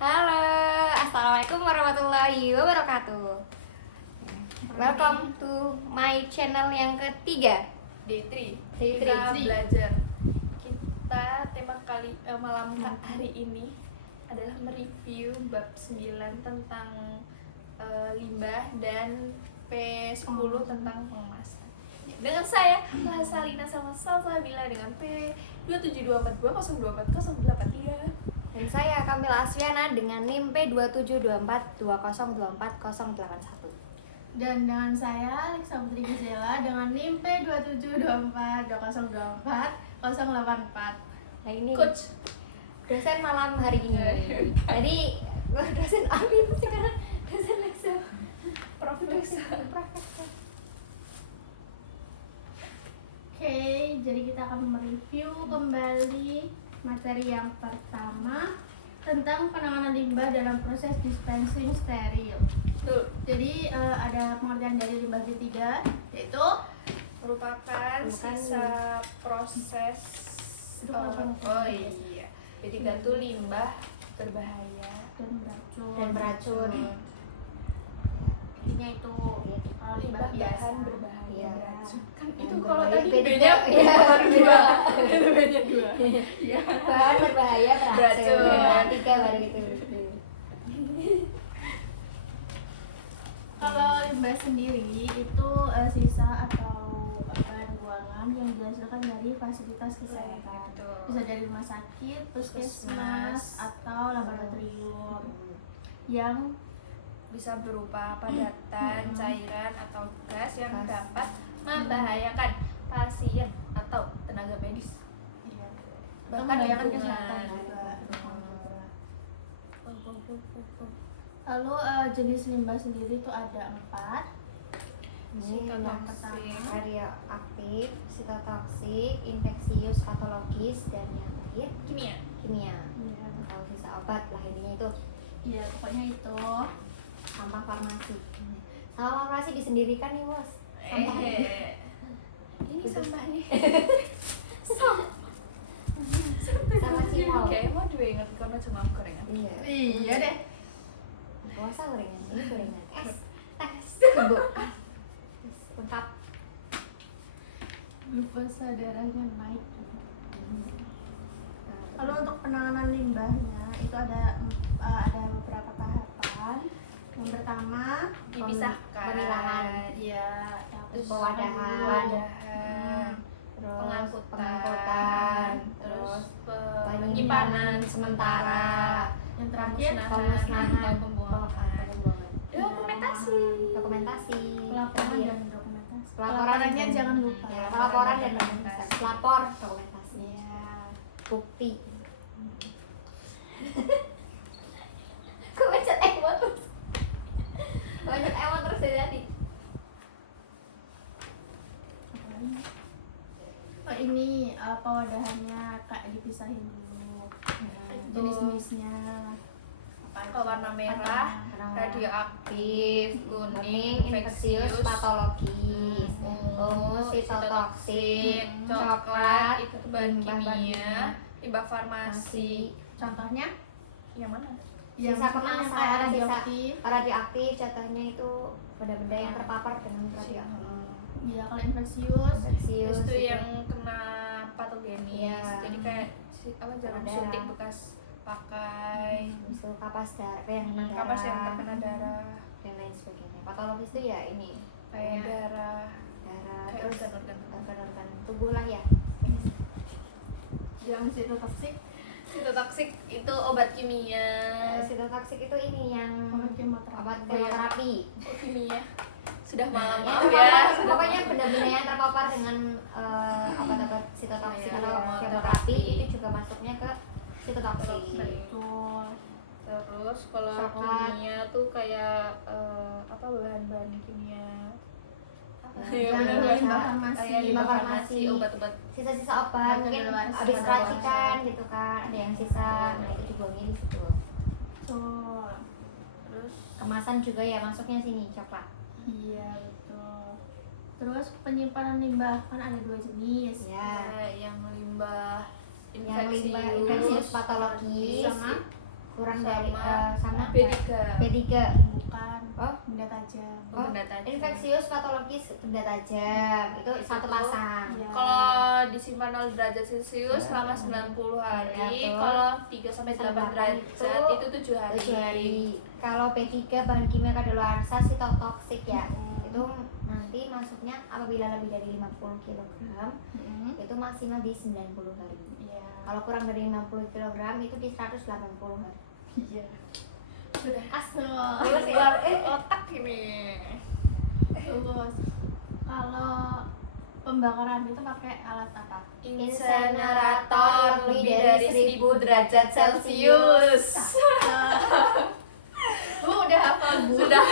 Halo, assalamualaikum warahmatullahi wabarakatuh. Welcome to my channel yang ketiga. D3. D3. Kita belajar. Kita tema malam hari ini adalah mereview bab 9 tentang limbah dan P10 tentang pengemasan. Dengan saya Salina Salsabila dengan P27242024083. Dan saya Kamila Asviana dengan NIM P272420240081. Dan dengan saya Alexa Putri Gisela dengan NIM P272420240084. Nah ini Coach dosen malam hari ini. Jadi dosen Amin sekarang dosen Lexa. Profesor. Oke, jadi kita akan mereview kembali materi yang pertama tentang penanganan limbah dalam proses dispensing steril. Tuh, Jadi ada pengertian dari limbah B3, yaitu merupakan sisa proses Itu apa? iya. Jadi itu limbah berbahaya dan beracun. Dan beracun. Intinya itu limbah biasa. bahan berbahaya Iya. beracun. Kan Yang itu kalau berbahaya, tadi B3, iya. dua. Itu B-nya 2. Iya. Bahan berbahaya beracun. Beracun. 3 baru gitu. Kalau limbah sendiri itu sisa atau bahan buangan yang dihasilkan dari fasilitas kesehatan. Betul. Bisa dari rumah sakit, Puskesmas. puskesmas, atau laboratorium yang Bisa berupa padatan, cairan atau gas yang Gas. dapat membahayakan pasien atau tenaga medis. Bahkan membahayakan lingkungan. kesehatan juga. Lalu jenis limbah sendiri itu ada 4. Ini yang Sitotoksik. pertama radioaktif, sitotoksik, infeksius, patologis, dan yang terakhir Kimia. kimia. Atau sisa obat lah intinya itu. Iya, pokoknya itu. Sampah farmasi. Sampah farmasi disendirikan nih bos. Sampahnya. Ini sampahnya. Sama cimol. Kayak mau dua ingat karena cuma gorengan. Iya. Iya deh. Puasa gorengan. Ini gorengan. Es. Bu. Lengkap. Glukosa darahnya naik. Lalu untuk penanganan limbahnya itu ada beberapa tahapan. Yang pertama Dipisahkan. Pemilahan. ya Terus pewadahan. Terus pengangkutan, terus penyimpanan sementara, yang terakhir pemusnahan, atau pembuangan. dokumentasi, pelaporan Terakhir. dan dokumentasi. Pelaporan Pelaporannya dan- jangan lupa. Ya, pelaporan dan dokumentasi. Pelapor, dokumentasi, Ya. bukti. Kok macet emot terus? Banyak emot terus dari tadi. Oh ini pewadahannya kayak dipisahin dulu. Jenis-jenisnya. Apa aja? Warna merah, Warna radioaktif, kuning, infeksius, infeksius, patologis, ungu, sitotoksik, coklat, itu bahan limbah kimia, limbah farmasi. Contohnya Yang mana? Sisa yang kemasan, kayak sisa radioaktif. radioaktif contohnya itu benda-benda yang terpapar dengan radioaktif. Iya, kalau infeksius Infeksius Itu yang kena patogenis. Iya. Jadi kayak jarum Darah. suntik bekas pakai, itu kapas darah yang kena darah, kapas yang terkena darah, dan lain sebagainya. Patologis itu ya ini kayak darah, darah, kayak terus organ-organ. organ-organ tubuh lah ya. yang sitotoksik, Sitotoksik itu obat kimia. Sitotoksik itu ini yang obat kemoterapi. obat kemoterapi. Oh, kimia. Sudah malam Ya, maaf terpapar, ya. Sudah pokoknya malam. benda-benda yang terpapar dengan obat-obat sitotoksik Iya, atau kemoterapi. kemoterapi itu juga masuknya ke sitotoksik. Betul. Terus kalau Coklat. kimia tuh kayak apa bahan-bahan kimia? Iya, Yang benar. limbah farmasi. Kayak limbah Limbah farmasi, farmasi. obat-obat. Sisa-sisa obat mungkin Obat habis kadaluarsa. racikan gitu kan, ada yang sisa, nah itu dibuangnya di situ. Betul. Terus Kemasan juga ya masuknya sini coklat. Iya, betul. Terus penyimpanan limbah kan ada 2 jenis. Ya. ada yang limbah yang limbah infeksius patologis sama kurang dari sama B3. B3. bukan Oh, benda tajam. oh, Benda tajam. infeksius patologis benda tajam itu Itu satu tuh, pasang. Ya. Kalau disimpan 0 derajat Celcius Ya. selama 90 hari, Ya, tuh. kalau 3 sampai 8 derajat itu 7 hari. 7 hari. Kalau B3 bahan kimia kadaluarsa sitotoksik ya. Itu nanti masuknya apabila lebih dari 50 kg itu maksimal di 90 hari. Iya. Kalau kurang dari 50 kg itu di 180 hari. Iya. Sudah Asal. Keluar otak ini. Terus kalau pembakaran itu pakai alat apa? Insenerator lebih dari 1000 derajat Celcius. Udah hafal Bu. Sudah.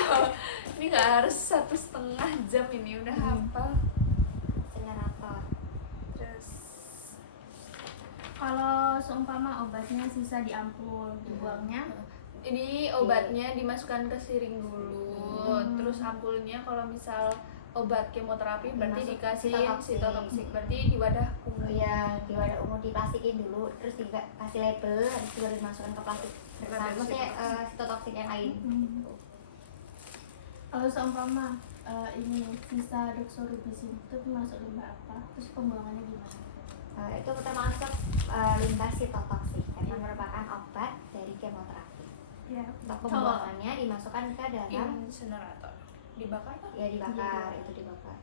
Ini nggak harus 1,5 jam ini udah hafal. Insenerator. Terus Kalau seumpama obatnya sisa di ampul, dibuangnya ini obatnya dimasukkan ke siring dulu. Terus ampulnya kalau misal obat kemoterapi berarti Dimasuk dikasih sitotoksik. sitotoksik. Berarti di wadah umum. Ya, di wadah umum diplastikin dulu, terus dikasih label, habis itu baru dimasukkan ke plastik bersama. Label Maksudnya sitotoksik. sitotoksik yang lain. kalau seumpama ini sisa doxorubicin itu masuk limbah apa? Terus pembuangannya gimana? Itu termasuk limbah sitotoksik karena merupakan obat dari kemoterapi. Ya. Untuk pembuangannya dimasukkan ke dalam Insenerator. Dibakar Pak? ya dibakar, itu dibakar.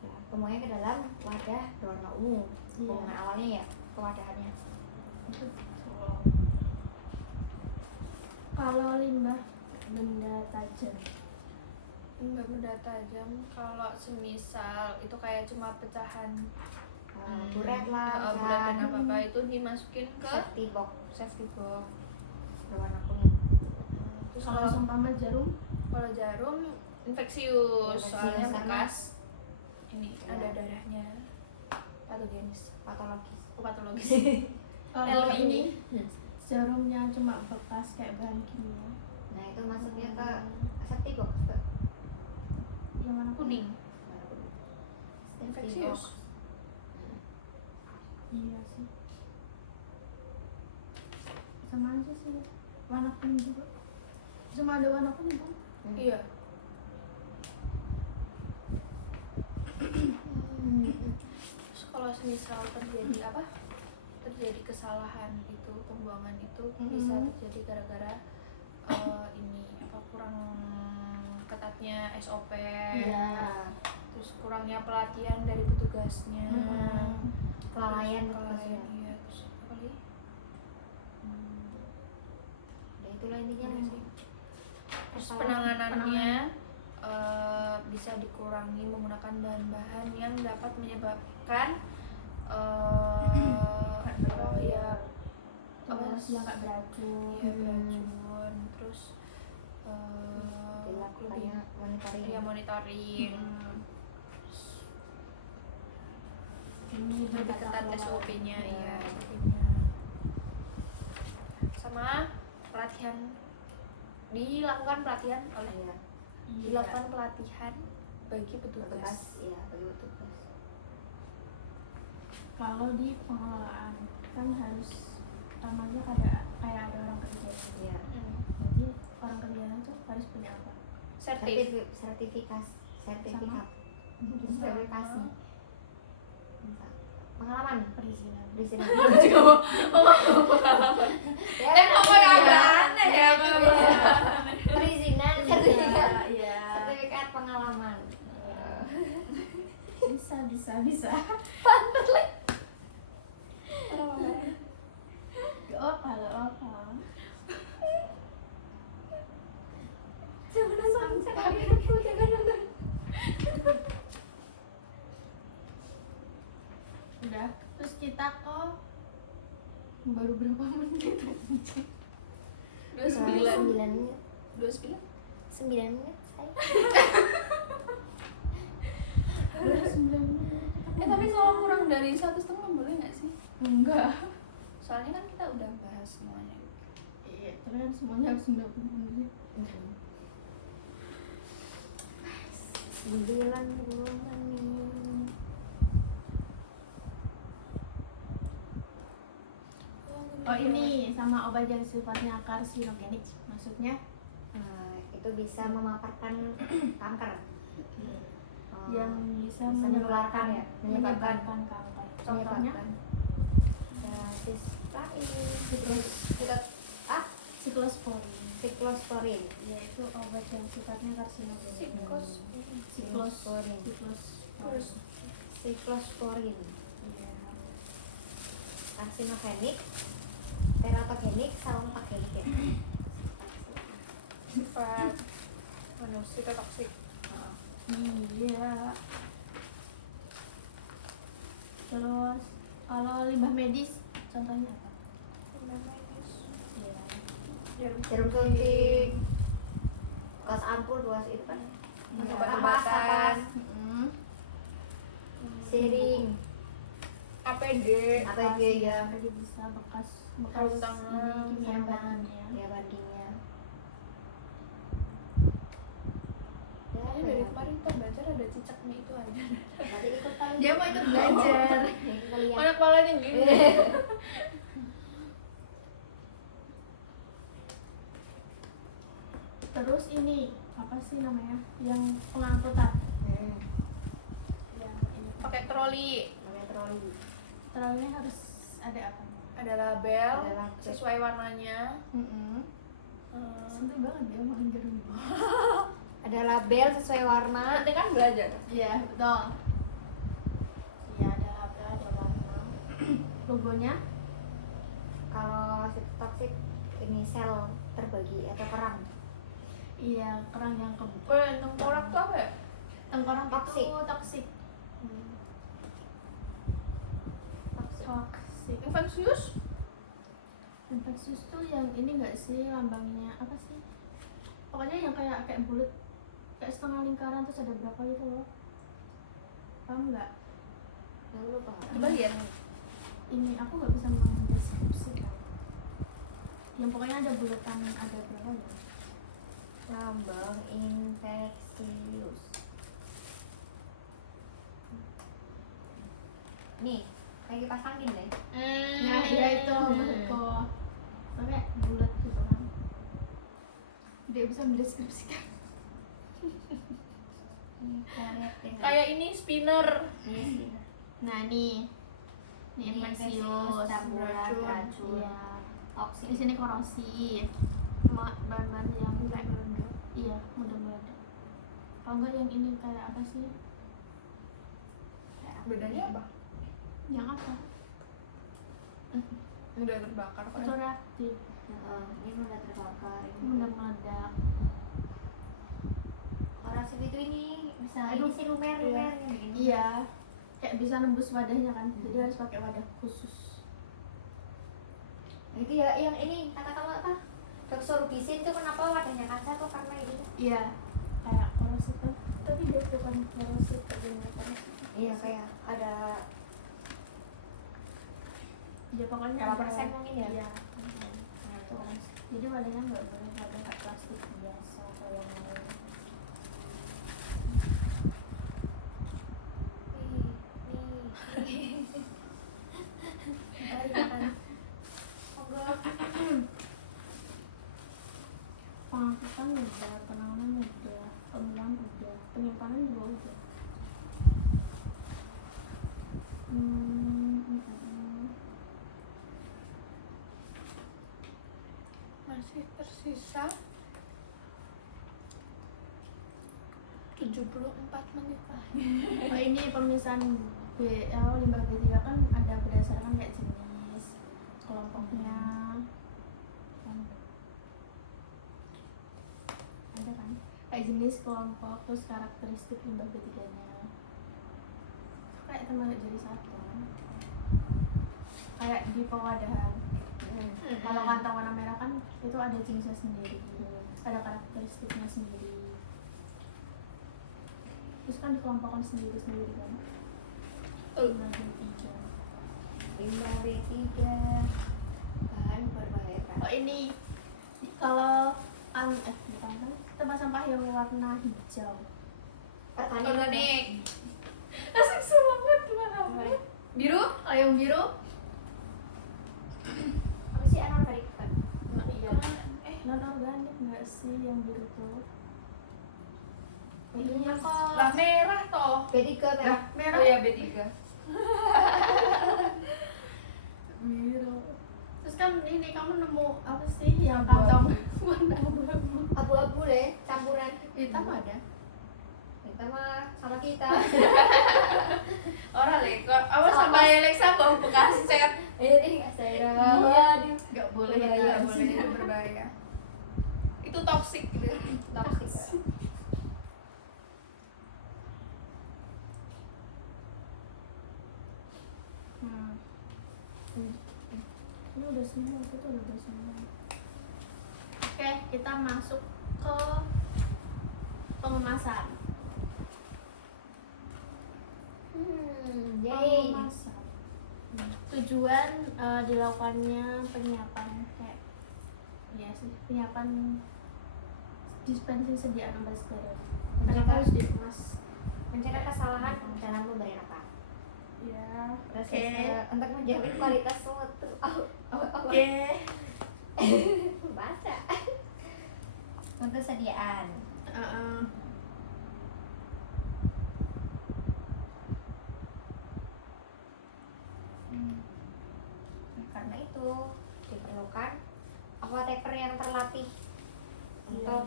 Ya, pembuangannya ke dalam wadah berwarna ungu. Iya. Pembuangan awalnya ya kewadahannya. Kalau limbah benda tajam, Limbah benda tajam kalau semisal itu kayak cuma pecahan Buret lah, bulat dan misalkan apa itu dimasukin ke safety box safety box. berwarna kuning. Terus kalau kalau seumpama jarum, jarum infeksius, Infeksius, soalnya karena- bekas ini Ya. ada darahnya patogenis. Patologis. Patologis. kalau LV. ini jarumnya cuma bekas kayak bahan kimia, Nah, itu masuknya ke safety box, Mbak. yang mana Kuning. Safety Infeksius. box. Iya sih, sama aja sih, warna kuning juga, cuma ada warna kuning kan? Iya. Terus kalau semisal terjadi apa? Terjadi kesalahan itu, pembuangan itu bisa terjadi gara-gara ini apa kurang ketatnya SOP. Iya. Terus kurangnya pelatihan dari petugasnya. Kelalaian kelalaian petugasnya. iya. Terus apa lagi? Ya itulah intinya. Iya sih. Terus Kesalahan. penanganannya bisa dikurangi menggunakan bahan-bahan yang dapat menyebabkan ya Terus yang nggak beracun. ya beracun. Terus Dilakukannya monitoring. ya monitoring. Ini Lebih ketat bertata SOP-nya kelola. ya SOP-nya. Sama pelatihan dilakukan pelatihan oleh Iya. dilakukan pelatihan bagi petugas. Petugas, ya, bagi petugas. Kalau di pengelolaan kan harus namanya kayak ada orang kerja. Iya. Jadi orang kerjanya tuh harus punya apa? Sertifikasi. Sertifikasi. Pengalaman. Perizinan. Perizinan. Pokoknya agak aneh ya, Perizinan, sertifikat. Iya. Sertifikat pengalaman. Bisa. Gak apa. Jangan sampai aku, jangan. Udah. Terus kita kok baru berapa menit? 29 9 menit. 29 9 menit saya. Udah 9 menit. tapi kalau kurang dari 1,5 boleh nggak sih? Enggak. Soalnya kan kita udah bahas semuanya. Iya, tapi kan semuanya harus 90 menit. 90 menit. Oh ini sama obat yang sifatnya karsinogenik, maksudnya Itu bisa memaparkan kanker. yang bisa menularkan ya, menyebabkan kanker. Contohnya menyebabkan cisplatin, Terus Kita siklosporin, siklosporin, yaitu obat yang sifatnya karsinogenik. Siklosporin. Siklosporin. Siklosporin, Iya. karsinogenik, teratogenik, sama mutagenik ya. sifat manusia toksik. Iya. Terus kalau limbah medis contohnya apa? Iya. Jarum suntik, gas ampul, gas itu kan Iya. Obat-obatan. siring, APD. APD ya, Jadi bisa bekas Sarung tangan, ini kimia sarung bahannya. ya bandingnya. Kayaknya dari kemarin kita belajar ada cicaknya itu aja. Nanti ikut kali. Dia mau ikut belajar. Kalian. Mana kepalanya gini. Terus ini apa sih namanya? Yang pengangkutan. Yang ini Pakai troli. Namanya troli. terlalunya harus ada apa? Ada label Ada label. sesuai warnanya. Sentuh banget dia mau jarum. Ada label sesuai warna. Nanti kan belajar. Iya betul. Iya ada label, ada warna. Logonya Kalau toksik ini sel terbagi atau kerang. iya kerang yang Tengkorak tuh apa ya? tengkorak Toksik. itu toksik. Toksik. Infeksius? Infeksius tuh yang ini enggak sih lambangnya apa sih? Pokoknya yang kayak bulat, kayak setengah lingkaran terus ada berapa gitu loh. Paham nggak? Nah, lupa. Coba lihat. Ini aku nggak bisa mendeskripsikan. Yang pokoknya ada bulatan ada berapa ya? Lambang infeksius. Nih, kayak kipas angin deh. Nah iya itu menurutku. Pakai bulat gitu kan. Dia bisa mendeskripsikan. Nih, karet ya. Kayak ini spinner. Nih, sini. Nah nih, ini infeksius, campuran racun. racun. Iya. Toksik. Di sini korosi, bahan-bahan yang kayak iya mudah meledak. Kalau enggak yang ini kayak apa sih? Bedanya apa? Yang apa? Mudah terbakar Itu kan? reaktif, Ini mudah terbakar. Ini mudah meledak. korosif itu ini bisa Aduh. ini sih lumer-lumer gitu. Iya, kayak bisa nembus wadahnya kan. Jadi harus pakai wadah khusus. Nah, itu ya yang ini kata kamu apa? Doxorubicin itu kenapa wadahnya kaca tuh karena ini. Iya, kayak korosif kan. Tapi dia bukan korosif, tapi dia korosif. Iya kayak ada Ya pokoknya berapa ada- persen mungkin ya? Iya. Nah, itu kan. Jadi wadahnya nggak boleh wadah kayak plastik biasa kayak yang lain. Nih. Iya kan? Pengangkutan udah, penanganan udah, pemilahan udah, penyimpanan juga udah. Masih tersisa 74 menit lagi. Oh ini pemisahan limbah B3 kan ada berdasarkan kayak jenis kelompoknya. Ada kan? Kayak jenis kelompok terus karakteristik limbah B3-nya. Kayak termasuk jadi satu. Kayak di pewadahan. Kalau kantong warna merah kan itu ada jenisnya sendiri, ada karakteristiknya sendiri. Terus kan dikelompokkan sendiri-sendiri kan. Limbah B3. Limbah B3 bahan berbahaya kan? Oh ini kalau bukan kan tempat sampah yang warna hijau. Organik. Asik banget gimana? Biru? Oh yang biru? Apa Enggak sih yang biru tuh. Iya kok. Lah merah toh. B3 Lah merah. Oh ya B3. Biru. Terus kan ini kamu nemu apa sih yang Abu-abu. kantong warna abu-abu? Abu-abu deh, campuran. Hitam ada. Kita mah sama kita. Orang le kok apa sama Alexa bau bekas cat. Enggak saya. Aduh, nggak boleh Iya, ya. iya, Nggak boleh, itu berbahaya. Itu toxic gitu. Toxic. Hmm. Ini udah semua, kita udah semua. Oke, kita masuk ke pengemasan. Yay. Pengemasan. Tujuan dilakukannya penyiapan kayak ya sih penyiapan dispensing sediaan obat steril. Kenapa harus dikemas? Mencegah kesalahan dalam pemberian apa? Ya. Proses Oke. untuk menjamin kualitas suatu. Oke. Baca. Untuk sediaan. Karena itu diperlukan apoteker yang terlatih untuk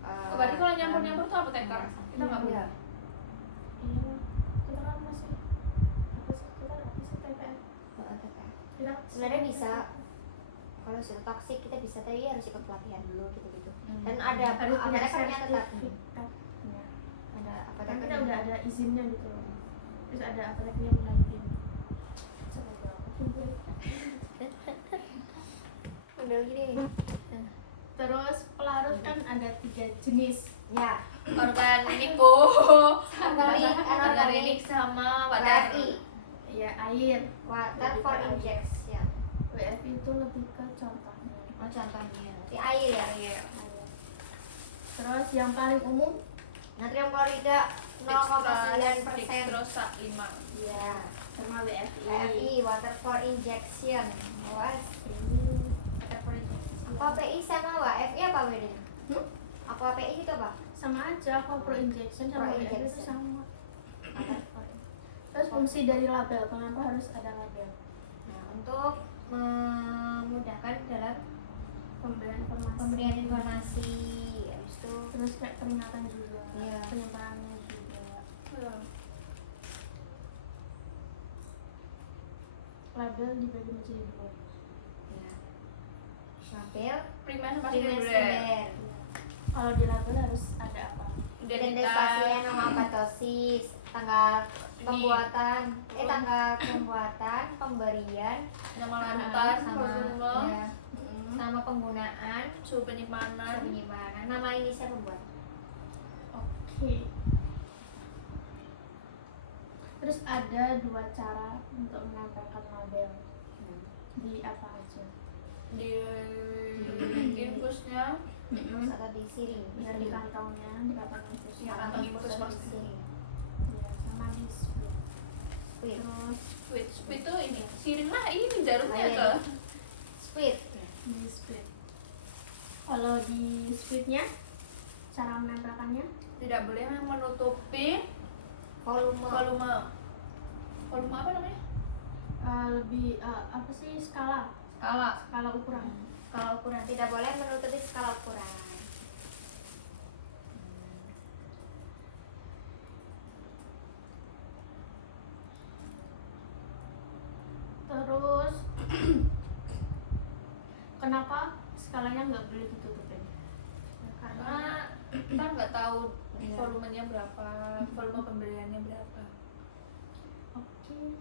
Oh, berarti kalau nyampur-nyampur tuh apoteker. Kita nggak boleh. Iya, kita kan masih apa sih? Kita apa sih TPM? Kita sebenarnya bisa kalau sudah toksik kita bisa tadi harus ikut pelatihan dulu gitu-gitu. Dan ada harus punya apotekernya tetap. sertifikat. Ya. Ada Kan apoteker. kita udah ada izinnya gitu loh. Terus ada apoteker yang mendampingi. Semoga Model gini. Terus pelarut kan ada 3 jenis. Ya, Organik, organik, organik sama water. WFI, Ya air. water for injection. WFI itu lebih ke contohnya. Oh, contohnya di air ya. Air. Terus yang paling umum Natrium klorida 0,9%. Dextrosa 5. Ya. sama WFI. WFI, water for injection. Awas. Water for injection. Apa API sama WFI apa bedanya? Apa API itu apa? Sama aja kalau pro injection sama Pro WFI itu injection. sama. Water for Terus fungsi dari label, kenapa harus ada label? Nah, untuk memudahkan dalam Pemberian informasi. pemberian informasi. Habis itu Terus kayak peringatan juga. Iya. Penyebarannya juga. Label dibagi menjadi 2. ya. Label Primer sama primer sekunder. sekunder. Kalau di label harus ada apa? Identifikasi nama patosis, tanggal pembuatan, tanggal pembuatan, pemberian, Nama larutan, sama volume, ya, sama penggunaan, suhu penyimpanan. penyimpanan, nama inisial pembuat. Oke. Terus ada 2 cara untuk menempelkan label. Di apa aja? Di infusnya, Terus atau di siring, Ya di kantongnya, di kantong infus. Ya, kantong infus atau di maksudnya. siring. Ya, sama di split. Squid, Terus squid itu ini, siring lah ini jarumnya Ayo. tuh. squid. di split. Kalau di splitnya, cara menempelkannya Tidak boleh menutupi Volume. volume. Volume apa namanya? lebih apa sih skala ukuran. Skala ukuran tidak boleh menutupi skala ukuran. Terus kenapa skalanya nggak boleh ditutupin? Karena Kita nggak tahu Iya. volumenya berapa, volume pemberiannya berapa. Oke.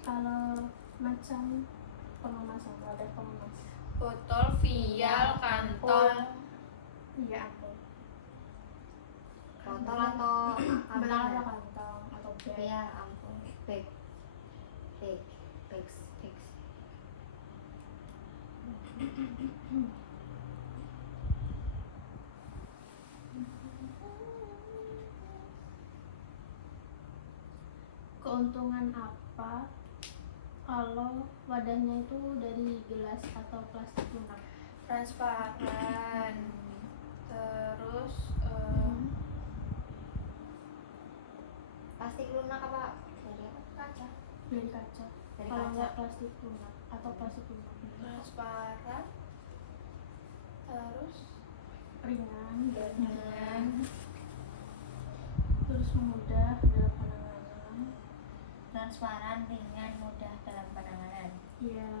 Kalau macam pengemasan, wadah pengemas. Botol, vial, kantong. Iya aku. botol atau Botol apa? atau kantong atau bag. Ya ampun, bag. Keuntungan apa kalau wadahnya itu dari gelas atau plastik lunak? Transparan. Terus Plastik lunak apa? Dari apa? Kaca. Dari kaca. Dari Kalau kaca. nggak plastik lunak atau plastik lunak transparan. Terus ringan, ringan. terus mudah dalam penanganan. Transparan, ringan, mudah dalam penanganan. Iya.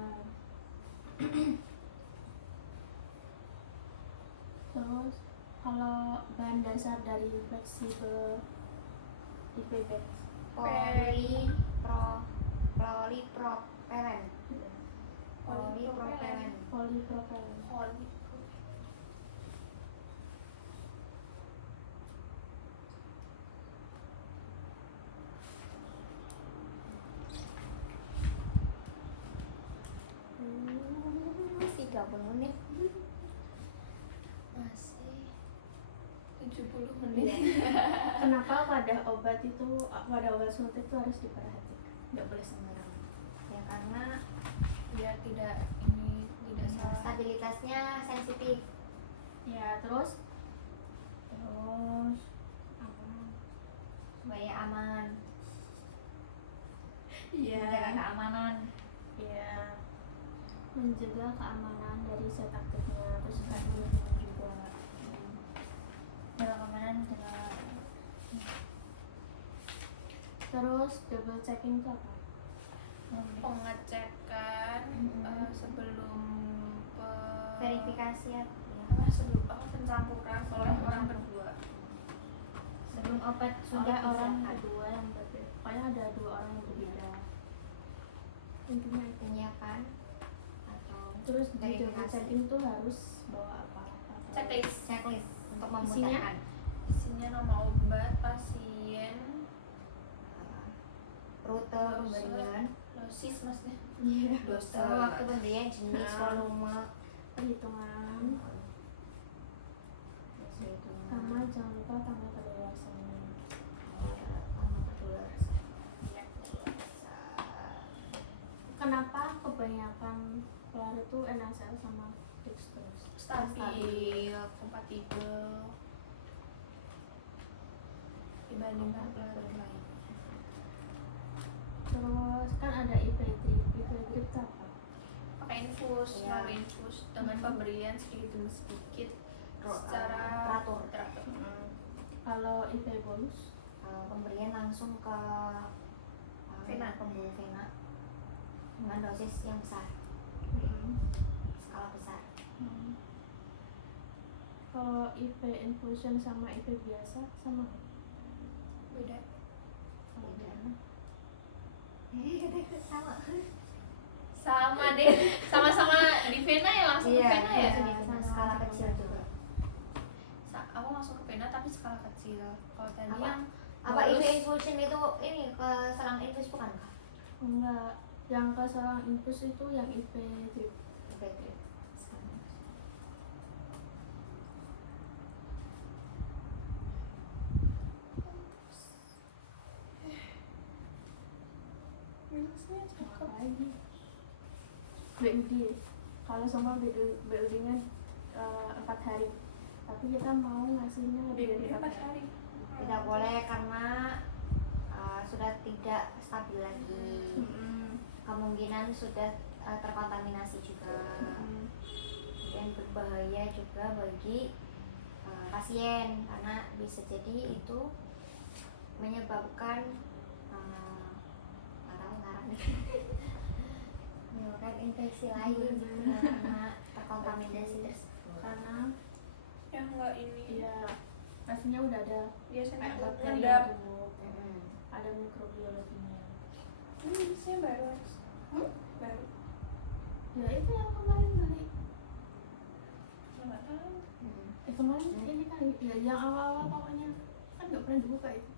Terus kalau bahan dasar dari fleksibel IPBEX Polipropelen. Polipropelen. polipropilen. Masih 30 menit. Masih 70 menit. Kenapa pada obat suntik itu harus diperhatikan? Nggak boleh sembarangan. Ya karena Biar tidak salah. stabilitasnya sensitif. Ya, terus Terus supaya aman. Menjaga keamanan. ya menjaga keamanan dari zat aktifnya, terus kandungan juga. Menjaga keamanan dengan Terus double checking itu apa? Pengecekan sebelum verifikasi ya. sebelum pencampuran oleh orang berdua. Sebelum obat Oleh sudah orang disediakan. kedua yang berbeda. Pokoknya ada dua orang yang berbeda. Intinya itu. Penyiapan atau Terus di double verifikasi. checking tuh harus bawa apa? Checklist. checklist untuk Isinya? memudahkan. Isinya nama obat, pasien, Rute pemberian, dosis maksudnya. Iya. dose, waktu pemberian, jenis, volume, Perhitungan. Sama jangan lupa tanggal kedaluarsanya. Kenapa kebanyakan kelar itu NaCl sama dextrose? Stabil, kompatibel dibandingkan pelarut lain. Terus kan ada IP-drip. IP-drip itu apa? Pakai infus, Iya. melalui infus dengan pemberian sedikit demi sedikit secara teratur. Kalau IP bolus? Pemberian langsung ke Vena. pembuluh vena dengan dosis yang besar, skala besar. Kalau IP infusion sama IP biasa sama nggak? beda. Sama. Sama deh, sama-sama di vena ya, langsung ke vena ya. langsung di vena, skala kecil juga. Aku langsung ke vena tapi skala kecil. Kalau tadi Apa? yang Apa bolus, IV infusion itu ini ke selang infus bukan kah? Enggak. Yang ke selang infus itu yang IP drip. IV drip. minusnya cakep. Apa lagi? BUD. Kalau sama BUD-nya 4 hari. Tapi kita mau ngasihnya lebih dari 4 hari. Tidak boleh karena sudah tidak stabil lagi. Kemungkinan sudah terkontaminasi juga. Dan berbahaya juga bagi pasien karena bisa jadi itu menyebabkan nggak tahu ngarang menyebabkan infeksi lain juga karena terkontaminasi tersebut. Karena Yang enggak ini. ya nasinya udah ada Biasanya kayak bakteri ngedap. yang tumbuh, ada mikrobiologinya. Ini minusnya baru. Baru. Ya itu yang kemarin beli. Enggak tahu. Kemarin ini kan ya yang awal-awal pokoknya kan nggak pernah dibuka itu.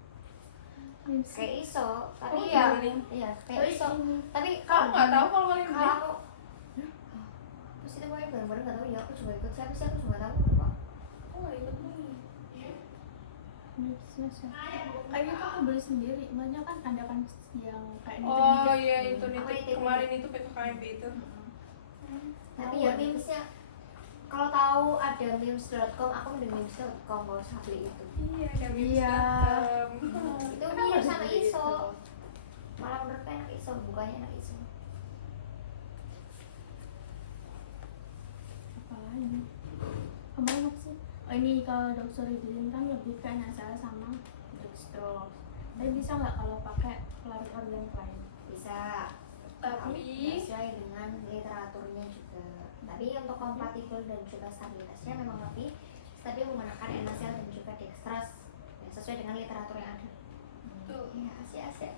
Kayak iso, tapi Oh, ya, iya. iya Tapi kayak iso. ini Tapi Aku kalau nggak tahu kalau kalian kalau beli. aku terus itu pokoknya bareng-bareng nggak tahu ya, aku juga ikut siapa sih, aku juga nggak tahu lupa. Aku nggak ikut beli. business ya. Kayaknya tuh aku beli sendiri. Banyak kan ada kan yang kayak Oh iya itu Apa nitip itu? kemarin itu PKKMB itu. Tapi ya timsnya kalau tahu ada memes.com aku mending memes.com, gak usah beli itu. Iya, ada Iya. Itu Kenapa mirip sama dibeli ISO, itu? malah menurutku enak ISO, bukannya enak ISO. Apalagi kemarin apa sih? Oh ini kalau Dr. Ridin kan lebih ke nasal sama dextrose. Tapi bisa nggak kalau pakai pelarut organ lain? Bisa, Tapi sesuai dengan literaturnya juga. Tapi untuk kompatibel dan juga stabilitasnya memang lebih stabil menggunakan NaCl dan juga dextrose yang sesuai dengan literatur yang ada. tuh. Ya, Asia.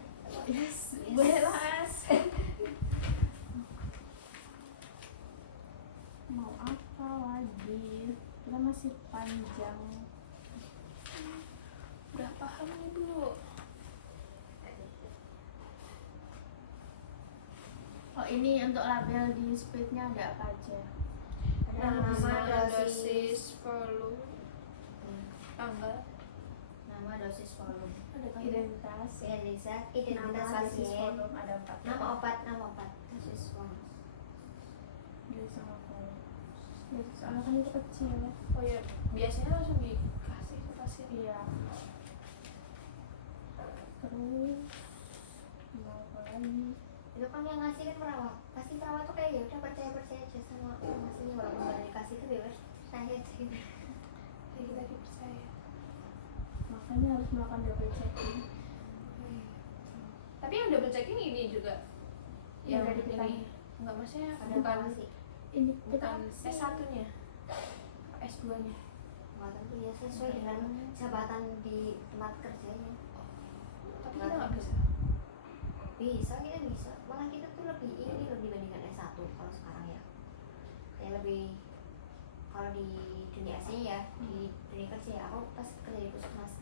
Yes, boleh Mas. Mau apa lagi? Kita masih panjang. Udah paham nih Bu. Oh ini untuk label di speednya ada apa aja? Ada nama, dosis, dosis, volume, tanggal, nama, dosis, volume, ada tanggal. Identitas, identitas dosis, pasien, volume, ada 4. nama obat, dosis, volume. Dosis sama volume. Ya, soalnya kan itu kecil. Oh ya, biasanya langsung dikasih ke pasien. Iya. Terus mau apa lagi? Itu kan yang ngasih kan perawat, pasti perawat tuh kayak ya udah percaya aja sama informasinya, walaupun nggak dikasih tuh bebas tanya aja gitu. Jadi kita dipercaya. Makanya harus melakukan double checking. Tapi yang double checking ini juga Yang yang dari kita ini enggak, maksudnya Ada bukan informasi Ini kita bukan S1-nya, S2-nya. nggak tentu ya sesuai dengan jabatan di tempat kerjanya. Tapi kita nggak bisa. Bisa, kita bisa. Malah kita tuh lebih ini loh dibandingkan S1 kalau sekarang ya. Kayak lebih kalau di dunia aslinya ya, di dunia kerja ya, aku pas kerja di puskesmas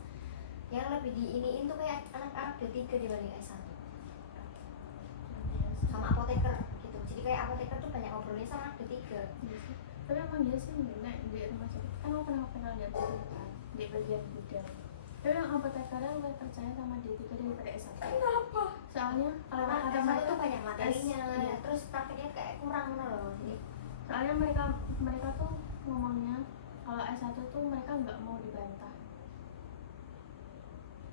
yang lebih diiniin tuh kayak anak-anak D3 dibanding S1 sama apoteker gitu. Jadi kayak apoteker tuh banyak ngobrolnya sama anak D3. tapi emang dia sih nek di rumah sakit kan aku pernah lihat gitu kan di bagian bidang. Tapi yang apotekernya lebih percaya sama D3 daripada S1. Kenapa? Soalnya kalau Karena kata S1 mereka tuh banyak materinya, iya. terus prakteknya kayak kurang loh. Jadi Soalnya mereka tuh ngomongnya kalau S1 tuh mereka nggak mau dibantah.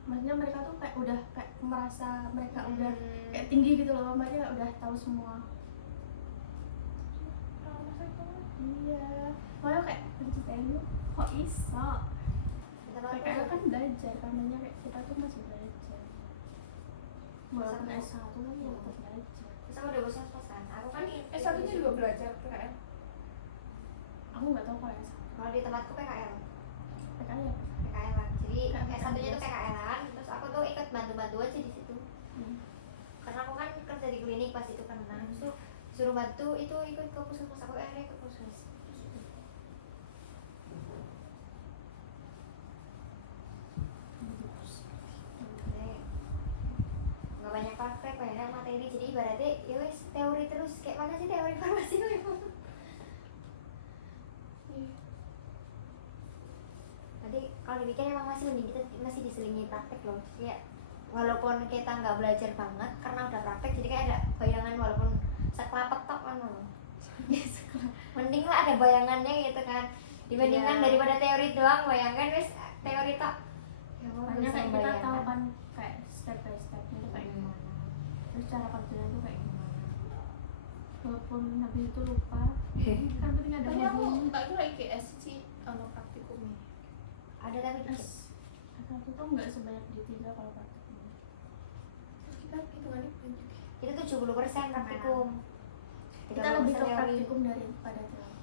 Maksudnya mereka tuh kayak udah kayak merasa mereka udah kayak tinggi gitu loh, mereka udah tahu semua. Kalau masa itu Iya. Makanya kayak diceritain lu kok iso? kita tahu PKL tuh kan belajar, karena kayak kita tuh masih belajar. Walaupun S1 kan ya tetap belajar. terus aku udah bosan pas kan. Aku kan S1-nya juga belajar PKL. Aku nggak tahu kalau S1. kalau di tempatku PKL. PKL ya? PKL-an. Jadi Kayak S1-nya tuh biasa. PKL-an, terus aku tuh ikut bantu-bantu aja di situ. Karena aku kan kerja di klinik pas itu kan, nah terus tuh suruh bantu itu ikut ke puskesmas, aku akhirnya ikut puskesmas. Oke. Nggak banyak praktek, banyak materi, jadi ibaratnya ya wes teori terus, kayak mana sih teori farmasi tuh ya? Nanti kalau dipikir emang masih mending kita masih diselingi praktek loh. Jadi ya, walaupun kita nggak belajar banget karena udah praktek, jadi kayak ada bayangan walaupun sekelapet tok kan loh. Mending lah ada bayangannya gitu kan, dibandingkan Iya. daripada teori doang. Bayangkan wes teori tok. Ya Allah, Makanya bisa kayak kita membayangkan. tahu kan kayak step by stepnya tuh kayak gimana. Terus cara kerjanya tuh kayak gimana. Walaupun habis itu lupa, kan penting ada Tapi aku mobilnya. tak kira IGS sih ono praktikumnya. Ada tapi dikit. S1 tuh nggak sebanyak D3 kalau praktiknya. Terus kita hitungannya banyak. Itu 70% praktikum. Kita lebih ke 30% teori. praktikum daripada teori.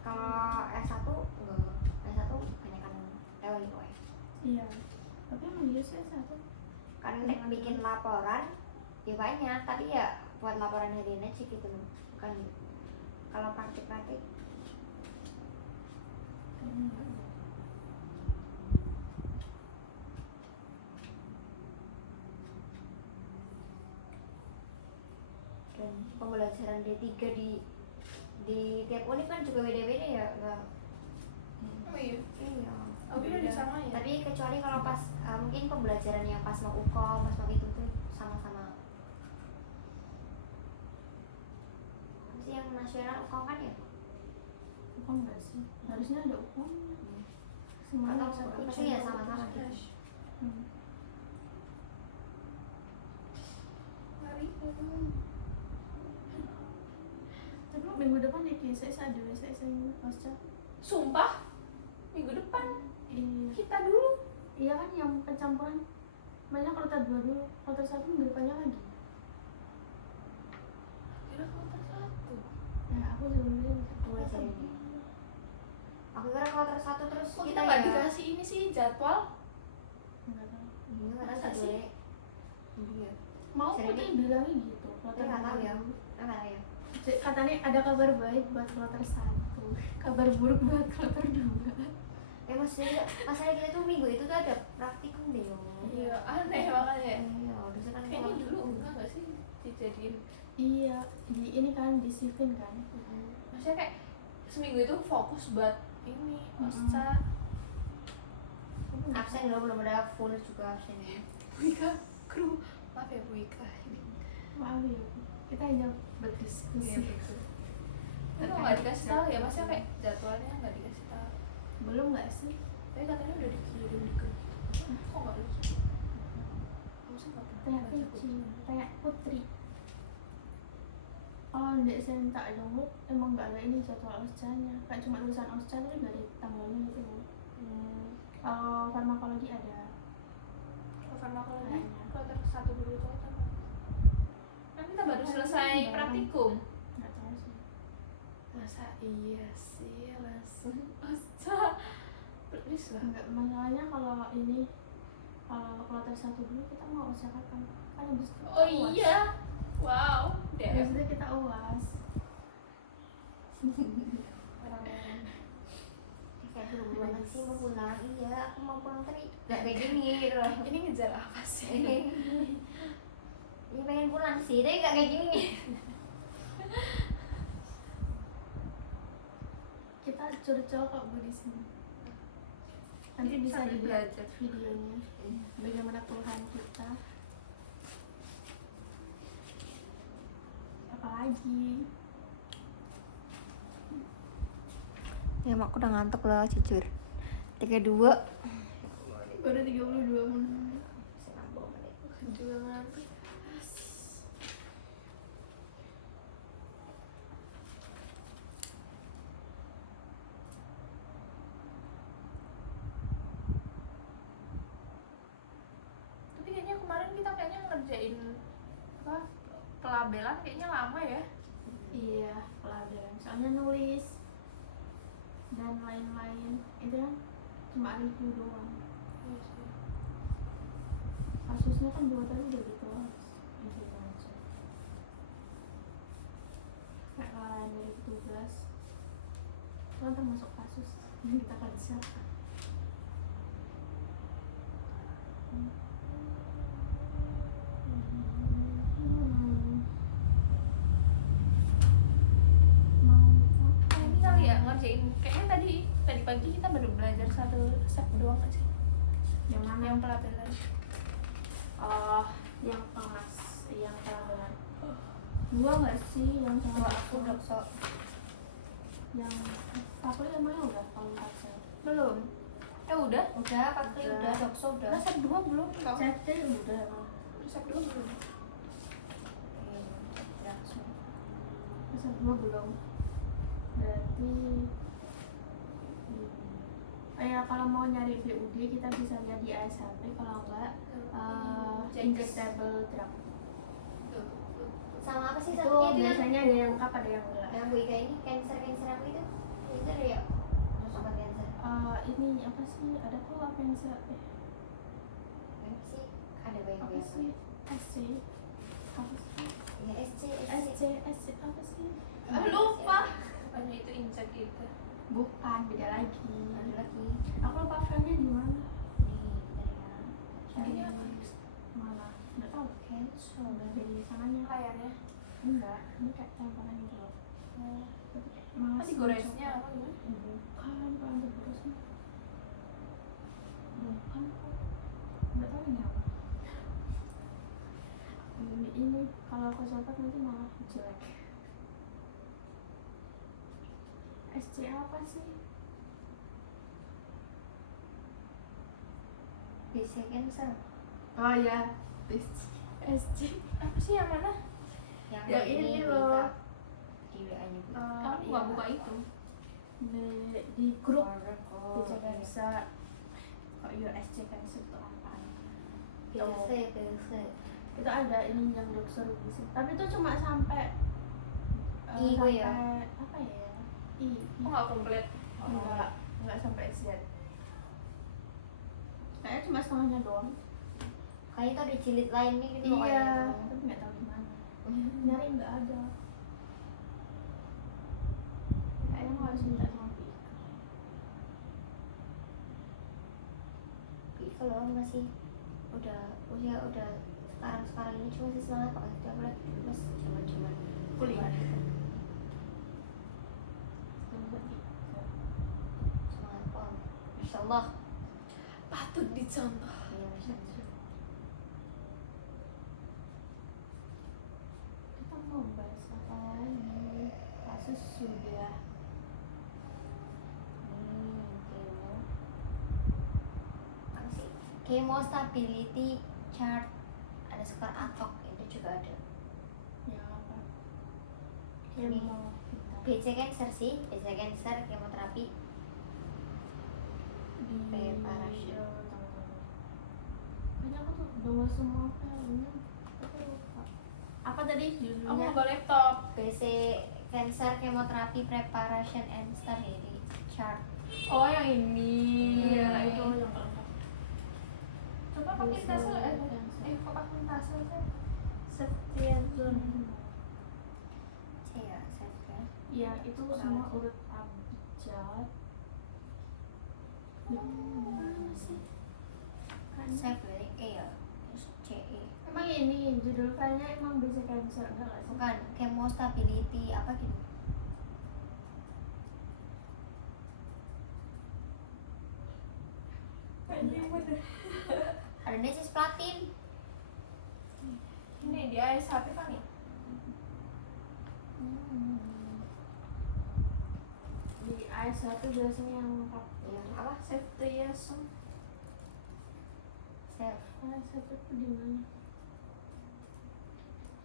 Kalau S1 enggak. S1 kebanyakan teori kok ya. Iya. Tapi emang iya sih S1. Kan nek bikin laporan ya banyak, tapi ya buat laporan harian aja gitu loh. Bukan kalau praktik-praktik dan pembelajaran D3 di tiap univ kan juga beda-beda ya, enggak. Oh iya. Iya. Oh iya udah sama ya. Tapi kecuali kalau pas mungkin pembelajaran yang pas mau UKOM, pas mau itu tuh sama-sama. Apa sih yang nasional UKOM kan ya? upon nggak sih? Harusnya ada upon. Semuanya Atau satu apa sih ya sama-sama gitu. Hmm. Mari. Tapi minggu depan nih saya ada saya pasca. Sumpah minggu depan Iya. kita dulu. Iya kan yang pencampuran. Banyak kloter 2 dulu, kloter 1 minggu depannya lagi. Kira kloter 1. Ya aku sebenarnya Dua jadi ini. Aku kira kloter 1 terus Kok kita kita nggak ya. dikasih ini sih jadwal? nggak tahu. Iya, karena Masa satu sih? deh. Iya. Mau Jadi- Putri bilangnya gitu. Tapi nggak tahu ya. Nggak tahu ya. Katanya ada kabar baik buat kloter 1, kabar buruk buat kloter 2. Maksudnya masalah kita tuh minggu itu tuh ada praktikum deh yo. Iya, aneh makanya. Iya, harusnya kan Kayaknya kalau- dulu enggak nggak sih dijadiin. Iya, di ini kan di Sivin kan. Maksudnya kayak seminggu itu fokus buat ini OSCA. absen loh, belum ada full juga absennya. Bu Ika, kru. Maaf ya Bu Ika. Maaf ya, kita hanya berdiskusi. Itu nggak dikasih tahu ya, maksudnya kayak jadwalnya nggak dikasih tahu. Belum nggak sih? Tapi katanya udah dikirim di grup. Kok nggak lucu? Kamu sih nggak pernah Kayak baca grup. Peci, kayak Putri. Oh, ndek saya minta dulu, emang nggak ada ini jadwal OSCA-nya. Kayak cuma tulisan OSCA tapi nggak ada tanggalnya gitu loh. Kalau farmakologi ada. Kalau farmakologi, Kayaknya. kloter 1 dulu tuh apa? Kan kita baru selesai Barang. praktikum. Nggak tahu sih. Masa iya sih langsung OSCA? Please lah. Enggak, masalahnya kalau ini kalau kloter 1 dulu kita mau OSCA kapan? Kan habis itu Oh UAS. iya, wow, Habis damn. itu kita UAS. Orang-orang. Kayak buru-buru banget sih mau pulang. Iya, aku mau pulang tapi nggak kayak gini gitu loh. Ini ngejar apa sih? Ini pengen pulang sih, tapi nggak kayak gini. Kita curcol kok Bu di sini. Nanti bisa Sambil dilihat belajar. videonya bagaimana keluhan kita. Apalagi Ya, mak aku udah ngantuk loh, jujur. 32. baru 32 menit. Juga ngantuk. Tapi kayaknya kemarin kita ngerjain apa pelabelan kayaknya lama ya. Iya, pelajaran. Soalnya nulis dan lain-lain itu kan cuma review doang. Kasusnya kan 2 tahun udah gitu review aja. Kayak kalian 2017 itu kan termasuk kasus yang kita kerjakan. Mau apa? Ini kali ya ngerjain kayaknya tadi pagi kita baru belajar satu step doang aja. Yang mana? Yang pelabelan. Oh, yang pengas, yang pelabelan. 2 nggak sih yang sama Kalau aku udah sok yang aku emangnya udah kalau nggak salah. Belum. Udah. udah, Pakli Udah. udah, Dokso udah. Step 2 belum tau. CT udah. Step 2 belum. Udah semua. Masa 2 belum. Berarti ya kalau mau nyari BUD kita bisa lihat di ASHP, kalau enggak injectable drug. Sama apa sih Itu satunya itu yang biasanya ada yang lengkap ada yang enggak. Bu Ika ini cancer apa itu? Itu ada ya? Obat cancer. Ini apa sih? Ada kok apa yang Apa sih? Ada banyak apa sih? SC apa sih? Ya SC. SC apa sih? Lupa. Apanya itu insect itu. Bukan, beda lagi. Ada lagi. Aku lupa filenya di mana. Nih, Ini apa? Malah nggak tahu. cancer. Udah dari sananya. Layarnya. Enggak, ini kayak tempelan gitu loh. Tapi kayak malah Tadi goresnya apa gimana? Bukan, bukan digorasnya. Bukan kok. Nggak tahu ini apa. Ini kalau aku catat nanti malah jelek. SC SC apa sih? basic cancer Oh ya, SC Apa sih yang mana? Yang ini loh. di WA nya Bu. Aku nggak buka itu. di grup Oh, BC Cancer. Kok USC Cancer itu apaan? PLC Itu ada ini yang dokter gitu. Tapi itu cuma sampai I gue ya? sampai apa ya? I. Aku nggak komplit. Enggak sampai Z. Kayaknya cuma setengahnya doang. kayaknya tuh ada jilid lainnya gitu loh Iya, kayaknya. tapi nggak tahu di mana. Nyari nggak ada. Kayaknya harus minta sama Pika. Pika loh masih udah sekarang ini cuma masih semangat kok. Itu aku lagi dulu pas zaman Kuliah. semangat pon. Masya Allah. Patut dicontoh. Iya, Masya Allah. Kita mau bahas apa lagi? Kasus sudah. Kemo. Apa sih? Kemo stability chart ada skor atok itu juga ada. Ya apa? Ini. Kemo. BC cancer sih, BC cancer kemoterapi. Di Preparation. Kayaknya aku tuh udah semua filmnya. Aku lupa. Apa tadi Aku judulnya? mau ke laptop. BC cancer kemoterapi preparation and study chart. Oh yang ini. Iya, itu yang keempat. Coba pakai tasel kok pakai tasel sih? Cetiazon. C ya, saya Iya, itu semua urut abjad. Mana sih? Kan saya E ya, terus CE. emang ini judul filenya emang bisa cancer enggak nggak sih? Bukan, chemo stability apa gitu. Ada cisplatin. Ini di AS1 kan nih. Di AS1 biasanya yang lengkap. Iya, apa? Cetiazon. Self AS1 itu di mana?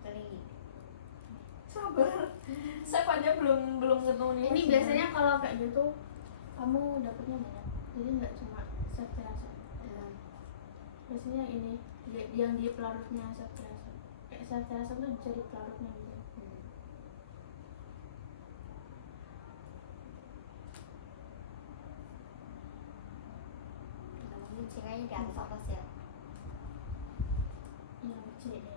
telingi. Sabar. Saya aja belum ketemu nih. Ini biasanya kalau kayak gitu kamu dapetnya banyak. Jadi nggak cuma sertirasa. Biasanya ini yang di pelarutnya sertirasa. Kayak sertirasa tuh jadi pelarutnya gitu. Mungkin cenganya di atas atas ya. Yang CE.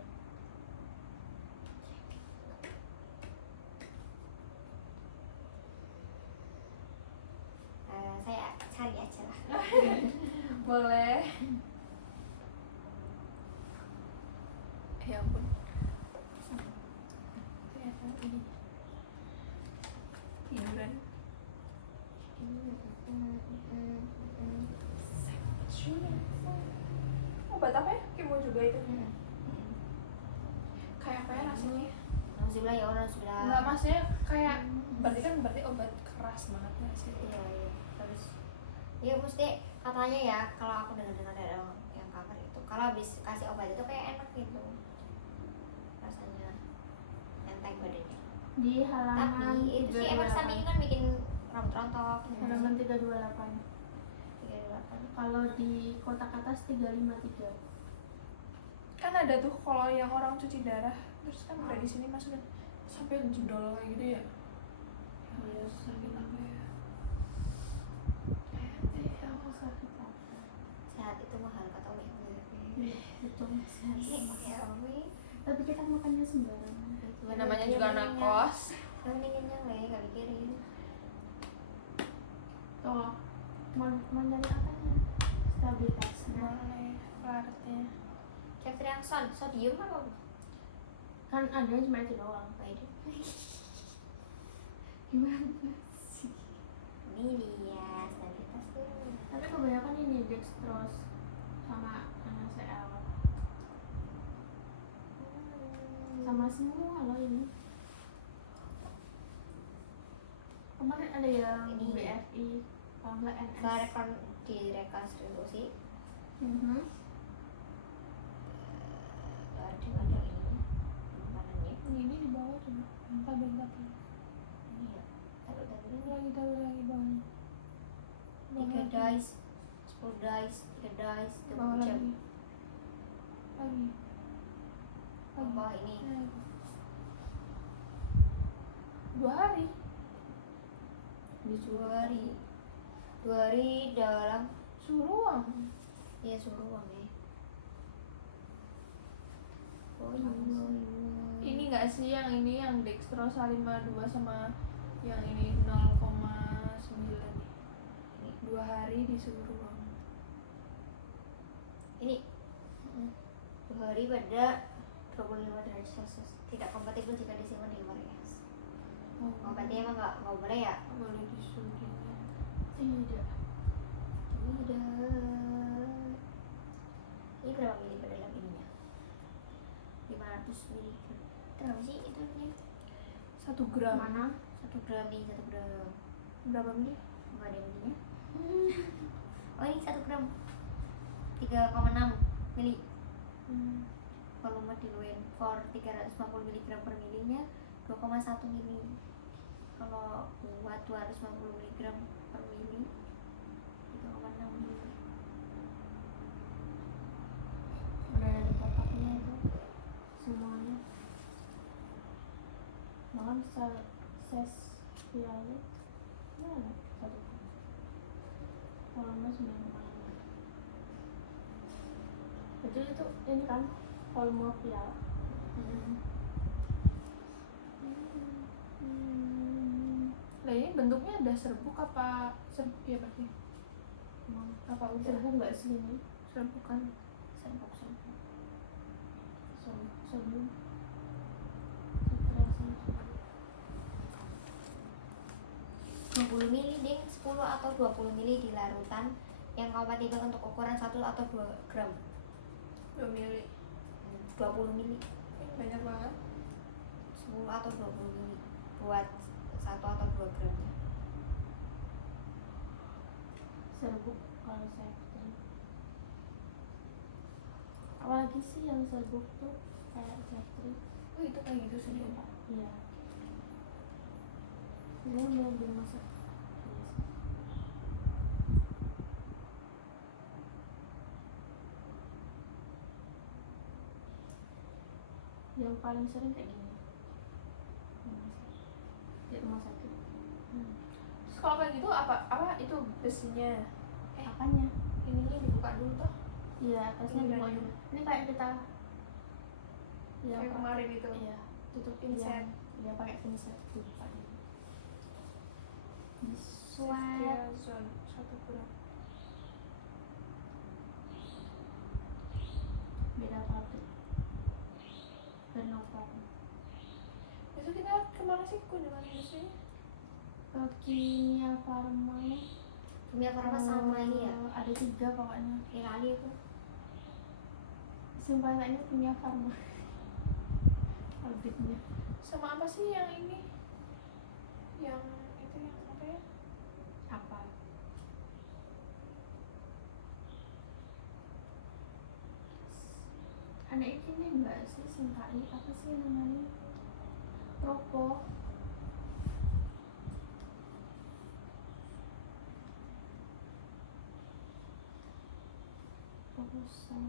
Saya cari aja lah. Boleh. Ya ampun. Ternyata ini tiduran. Obat apa ya? Kemo juga itu. Kayak apa ya rasanya? Alhamdulillah ya Allah, alhamdulillah. Enggak, maksudnya kayak berarti obat keras banget nggak sih? Iya, iya. Terus ya mesti katanya ya, kalau aku dengar dari orang yang cover itu, kalau habis kasih obat itu kayak enak gitu rasanya, enteng badannya. Di halaman Tapi itu sih emang sapi ini kan bikin rambut rontok. halaman 328. 38. Kalau di kotak atas 353. Kan ada tuh kalau yang orang cuci darah terus kan udah di sini masukin sampai jendol kayak gitu ya. Ya sakit apa ya? Aku sakit apa? Sehat itu mahal kata Umi. Betul sehat. Ya Umi. Tapi kita makannya sembarangan. Namanya juga anak kos. Yang kenyang lah ya, nggak mikirin. Tuh, mau nyari apanya? Stabilitasnya. Boleh, pelarutnya. Ceftriaxone, sodium apa Bu? Kan ada cuma itu doang. Apa itu? Gimana sih? Ini dia stabilitas tuh. Tapi kebanyakan ini dextrose sama NaCl. Sama semua loh ini. Kemarin ada yang Ini. BFI kalau nggak NS. Rekon di rekonstruksi. Ada ini penyimpanan Ini di bawah coba. Empat dan empat. ini ya, taruh ini Taruh lagi bawahnya. 3 dice, 10 dice, 3 dice, Bawah 20 jam. lagi. Lagi. Bawah ini Nah, itu. 2 hari. di 2 hari, 2 hari dalam Suruh uang. ya suruh uang ya. Ini nggak sih yang ini yang dextrosa 52 sama yang ini 0,9 nih. 2 hari disuruh uang. Ini 2 hari pada 25 derajat Celcius. Tidak kompatibel jika disimpan di luar es. Oh, berarti emang nggak boleh ya? Boleh disuruh. Tidak. Ini berapa mili pada dalam ininya? 500 mili. Berapa sih itu nih? 1 gram. Mana? 1 gram nih, 1 gram. Berapa mili? Enggak ada milinya. Oh ini 1 gram 3,6 mili. Volume diluent for 350 mg per milinya 2,1 mili. Kalau kuat 250 mg per mili 3,6 mili. Udah ada kotaknya itu semuanya. Bahkan ses vialnya mana? Satu. Volume 9,6. Itu ini kan volume vial. Lah ini bentuknya ada serbuk apa serbuk ya berarti? Apa udah Serbuk nggak sih ini? serbuk kan? Sebelum Sebelum 20 mili ding, 10 atau 20 mili di larutan yang kompatibel untuk ukuran 1 atau 2 gram. 2 mili. 20 mili, Ini banyak banget. 10 atau 20 mili buat 1 atau 2 gramnya. serbuk kalau saya apalagi sih yang serbuk tuh kayak Zeptri. Oh itu kayak gitu sih. Iya. Ini belum masak. Yang paling sering kayak gini. Di rumah sakit. Terus kalau kayak gitu apa itu besinya? Apanya? Ininya dibuka dulu toh. Iya, atasnya Ini dibuat banyak. dulu. Ini kayak kita Kayak Pak. kemarin itu. Iya, tutup Pinset. Iya, pakai pinset dibuka dulu. Safety zone 1 gram. Beda pabrik. Bernoval. Besok kita kemana sih kunjungan industrinya? Ke Kimia Farma. Kimia Farma sama ini ya? Ada 3 pokoknya. Kali itu. Sumpah nggak ingat Kimia Farma. Pabriknya. Sama apa sih yang ini? Yang itu yang apa ya? Apa? Ada ini enggak sih Sintai? Apa sih namanya? Propo. Proposal.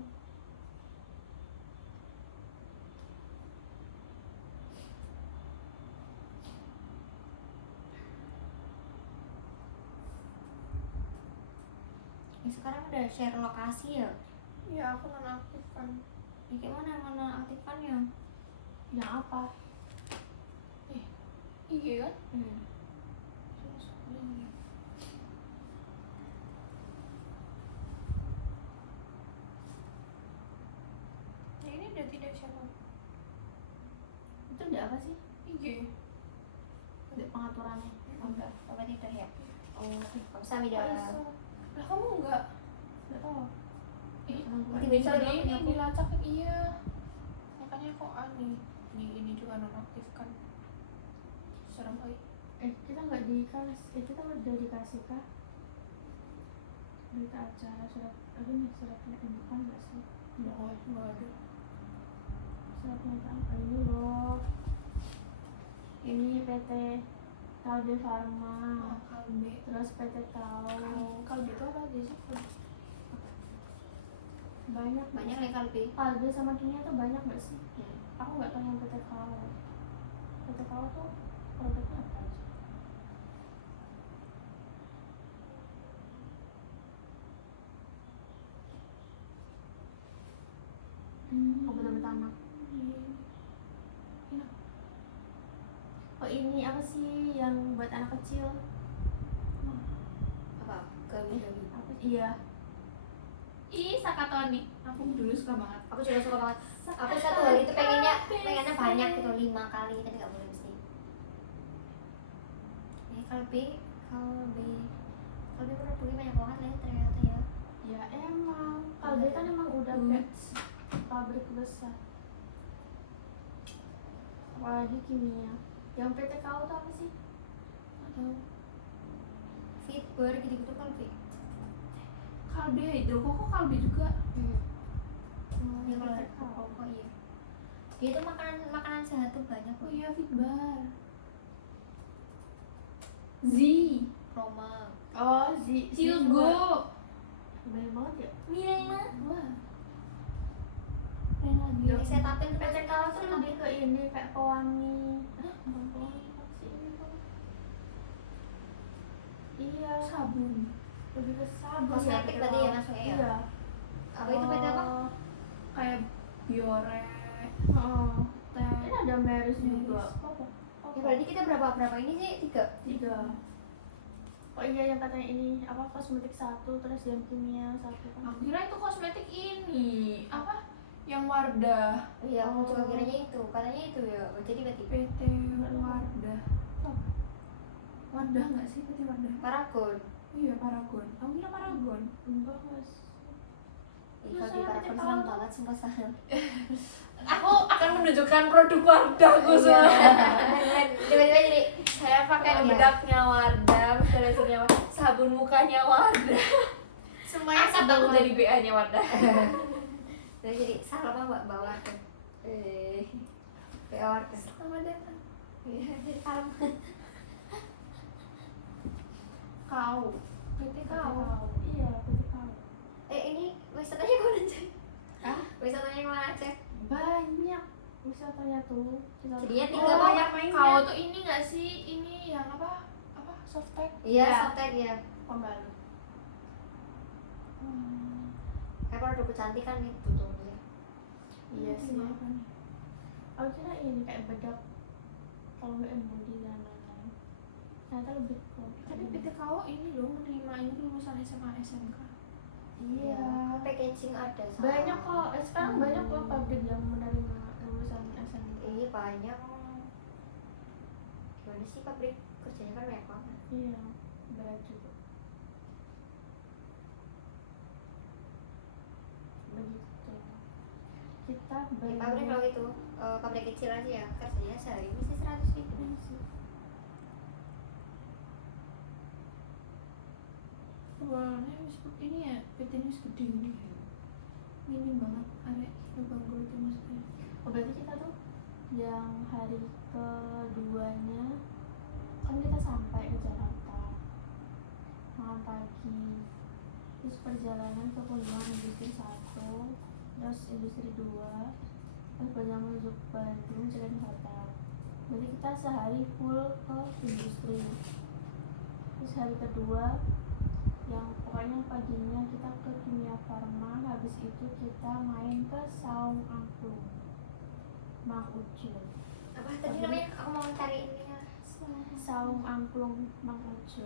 Sekarang udah share lokasi ya? Iya aku nonaktifkan. Ya gimana aktifkannya? Yang apa? Iya kan? Ya ini udah tidak siapa? Itu udah apa sih? IG. Udah pengaturannya. Enggak, apa tidak ya? Oh, kamu sami dah. Lah kamu enggak? Nggak tahu. Bisa Tiba-tiba di doang ini aku. dilacak iya. Makanya kok aneh. Ini juga nonaktifkan. Serem kali. kita nggak dikasih, kita udah dikasih kah berita acara surat apa nih, surat pernyataan nggak sih? nggak ada. Surat pernyataan ini loh, ini PT Kalbe Pharma, Kalbe. terus PT Kau, Kalbe itu apa aja sih? banyak nih Kalbe. Kalbe sama Kimia tuh banyak nggak sih? Hmm. Aku nggak tahu yang PT Kau. PT Kau tuh produknya apa aja? Obat-obat anak. Oh ini apa sih yang buat anak kecil? Apa? Gabi. Apa? Iya. Ih, Sakatoni. Aku dulu suka banget. Aku juga suka banget. Aku satu hari itu pengennya banyak gitu, 5 kali, tapi nggak boleh mesti. Ini Kalbe produknya banyak banget lah ya, ternyata ya. Ya emang. Kalbe kan emang udah kayak pabrik besar. Apalagi Kimia. Yang PT Kau tuh apa sih? Atau Fiber gitu-gitu Kalbe. Kalbe Hidroko kok Kalbe juga. Ya kalau kok iya. Dia tuh makanan sehat tuh banyak Oh loh. iya, Fitbar. Z. Roma. Oh, Silgo. banyak banget ya. Mirena. Wah. Keren lagi. Ya. Setatin tuh PT Kau tuh lebih ke ini kayak pewangi. Bukan pewangi apa sih ini tuh? Iya, Sabun. lebih ke sabun. Kosmetik PT berarti Kau. ya masuknya ya? Iya. Apa itu PT apa? Kayak Biore. Oh. Teh. Ini ada Meris juga. Apa? Ya berarti kita berapa ini sih? 3. 3. Oh iya yang katanya ini apa kosmetik 1 terus yang kimia 1 kan. Aku kira itu kosmetik ini. Apa? Yang Wardah. Iya, aku juga Oh. kiranya itu. Katanya itu ya. Jadi berarti PT Wardah. Apa? Wardah nggak sih PT Wardah? Paragon. Oh iya, Paragon. Aku kira Paragon. Enggak mas. Ih, Terus kalau di saya Paragon PT senang Kau. banget sumpah sana. Aku akan menunjukkan produk Wardahku semua. Tiba-tiba jadi Saya pakai bedaknya Wardah, moisturizer-nya Wardah, sabun mukanya Wardah. Semuanya Angkat aku jadi BA-nya Wardah. Terus jadi salah mbak bawa tuh. Peor kan. Selamat datang. Iya, jadi kalem. Kau. PT Kau. Iya PT Kau. Ini wisatanya kemana aja? Hah? Wisatanya kemana aja? Banyak wisatanya tuh. Jadinya Oh, 3 banyak mainnya. Kau tuh ini nggak sih? Ini yang apa? Apa? Softtek. Iya, Iya. softtek ya. Pembalut. Kayak produk kecantikan itu tuh ya. Iya sih. Apa nih? Aku kira ini kayak bedak kalau nggak embody dan lain-lain. Ternyata lebih ke. Tapi PT Kau ini loh menerima ini lulusan SMA SMK. Iya. Packaging ada. sama. Banyak kok. Sekarang banyak kok pabrik yang menerima lulusan SMK. Iya banyak. Gimana sih pabrik kerjanya kan banyak banget. Iya. Berat juga. Begitu. Kita Di pabrik kalau gitu, pabrik kecil aja ya kerjanya sehari mesti 100.000. Awalnya ini ya PT ini gede ini. Minim banget arek banggo itu maksudnya. Oh, berarti kita tuh yang hari keduanya kan kita sampai ke Jakarta malam pagi, terus perjalanan ke kunjungan industri 1, terus industri 2, terus perjalanan menuju Bandung jalan di hotel. Berarti kita sehari full ke industri. Terus hari kedua yang pokoknya paginya kita ke Kimia Farma, habis itu kita main ke Saung Angklung Mang Ucil. Apa tadi namanya? Aku mau cari ini ya. Saung Angklung Mang Ucil.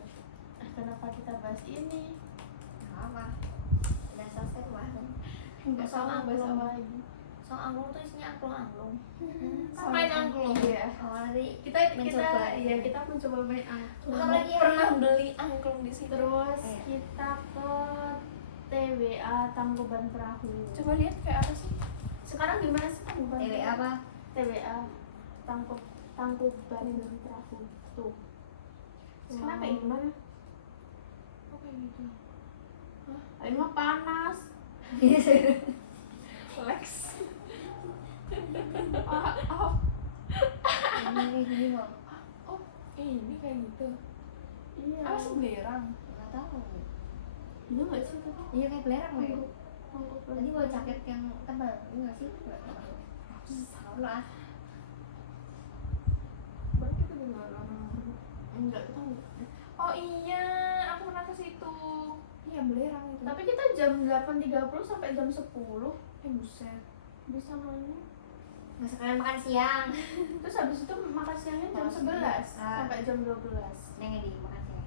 Kenapa kita bahas ini? Nggak apa? Udah selesai kemarin. Enggak Saung sama bahas Angklung. apa lagi? Soal angklung tuh isinya angklung-angklung. Main angklung. Iya. Oh nanti Kita mencoba. iya kita mencoba main angklung. Terus apa lagi ya? Pernah beli angklung di situ. Terus Iya. kita ke TWA Tangkuban Perahu. Coba lihat kayak apa sih? Sekarang gimana sih Tangkuban? TWA apa? TWA Tangkuban Perahu tuh. Sekarang kayak gimana? Oh kayak gitu. Ini mah panas. Lex. Ini kayak gini loh. Oh ini kayak gitu. Iya. Apa sih belerang? Nggak tahu. Iya nggak sih tadi? Iya kayak belerang ya. Mangkuk Tadi bawa jaket yang tebal, iya nggak sih? Nggak tahu. Tahu lah. Baru kita belerang. Enggak kita enggak. Oh iya, aku pernah ke situ. Iya belerang itu. Tapi kita jam 8.30 sampai jam 10 buset. bisa mainnya. Nggak sekalian makan siang. Terus habis itu makan siangnya jam 11 sampai jam 12. Yang di makan siang.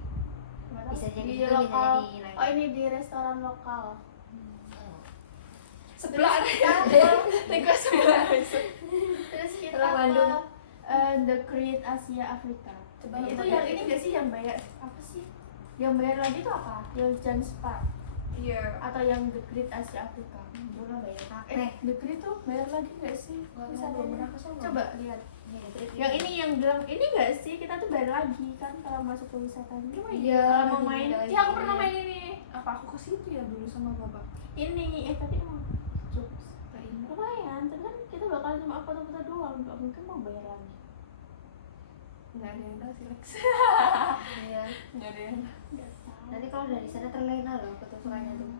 Gimana? Bisa jadi di itu, bisa lokal. jadi lain. Oh ini di restoran lokal. Sebelah ada kita ya. Request sebelah. Terus kita Setelah Bandung. ke The Great Asia Afrika. Coba Itu lu yang pakai. ini gak sih yang bayar? Apa sih? Yang bayar lagi itu apa? Yang Janspar Iya. atau yang The Great Asia Afrika? Dulu bayar kafe. The Great tuh bayar lagi gak sih? Nggak Bisa tahu, deh. pernah ke sono. Coba lihat. Iya, Yang ini yang bilang ini gak sih kita tuh bayar lagi kan kalau masuk ke wisata ini. Iya, Kalau mau main iya. Iya aku pernah main ini. Apa aku ke situ ya dulu sama bapak? ini tapi emang cukup Gak ingat. lumayan. Tapi kan kita bakal cuma foto-foto doang, nggak mungkin mau bayar lagi. Nggak ada yang tahu sih Lex. Iya. Nggak ada yang. Nggak tahu. Nanti kalau dari sana terlena loh ketutupannya tuh.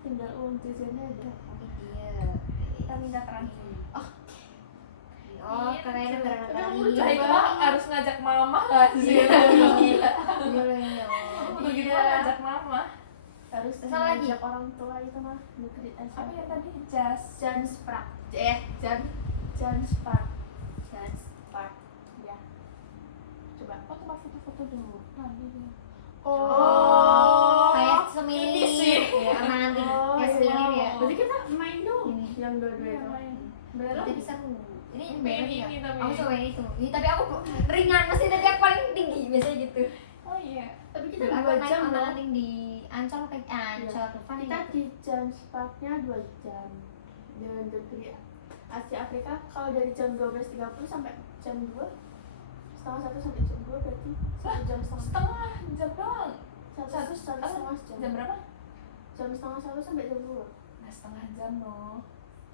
Tinggal uang jajannya ada. Ini dia. Kita minta terakhir. Oh, karena Tapi karena kamu ini. udah Nah itu mah harus ngajak mama nggak sih? Iya. Iya loh ini. Begitu Iya. ngajak mama. Harus Sama lagi? ngajak orang tua itu mah The Great Asia. Apa yang tadi jas? Janspar. Jan. Janspar. Janspar. Ya. Coba. Oh tempat foto-foto dulu. Nah gitu. Kayak ini semilir. sih. Ya, sama nanti Oh, kayak iya. semilir ya. Berarti kita main dong. Ini. Yang dua-dua Iya, itu. main. Bayar Berarti lagi. bisa ini Main bener ya? ini tapi. Aku coba ini tuh. Ih, tapi aku ringan mesti tadi aku paling tinggi biasanya gitu. Oh iya. Tapi kita Aku 2 naik jam loh. landing di Ancol kayak Ancol tuh kan Kita di Jansparnya 2 jam. Dan The Great Asia Afrika kalau dari jam 12.30 sampai jam 2 setengah 1 sampai jam 2 berarti 1 jam setengah. Setengah jam doang. Satu setengah jam. Jam berapa? Jam setengah 1 sampai jam 2. Nah setengah jam loh.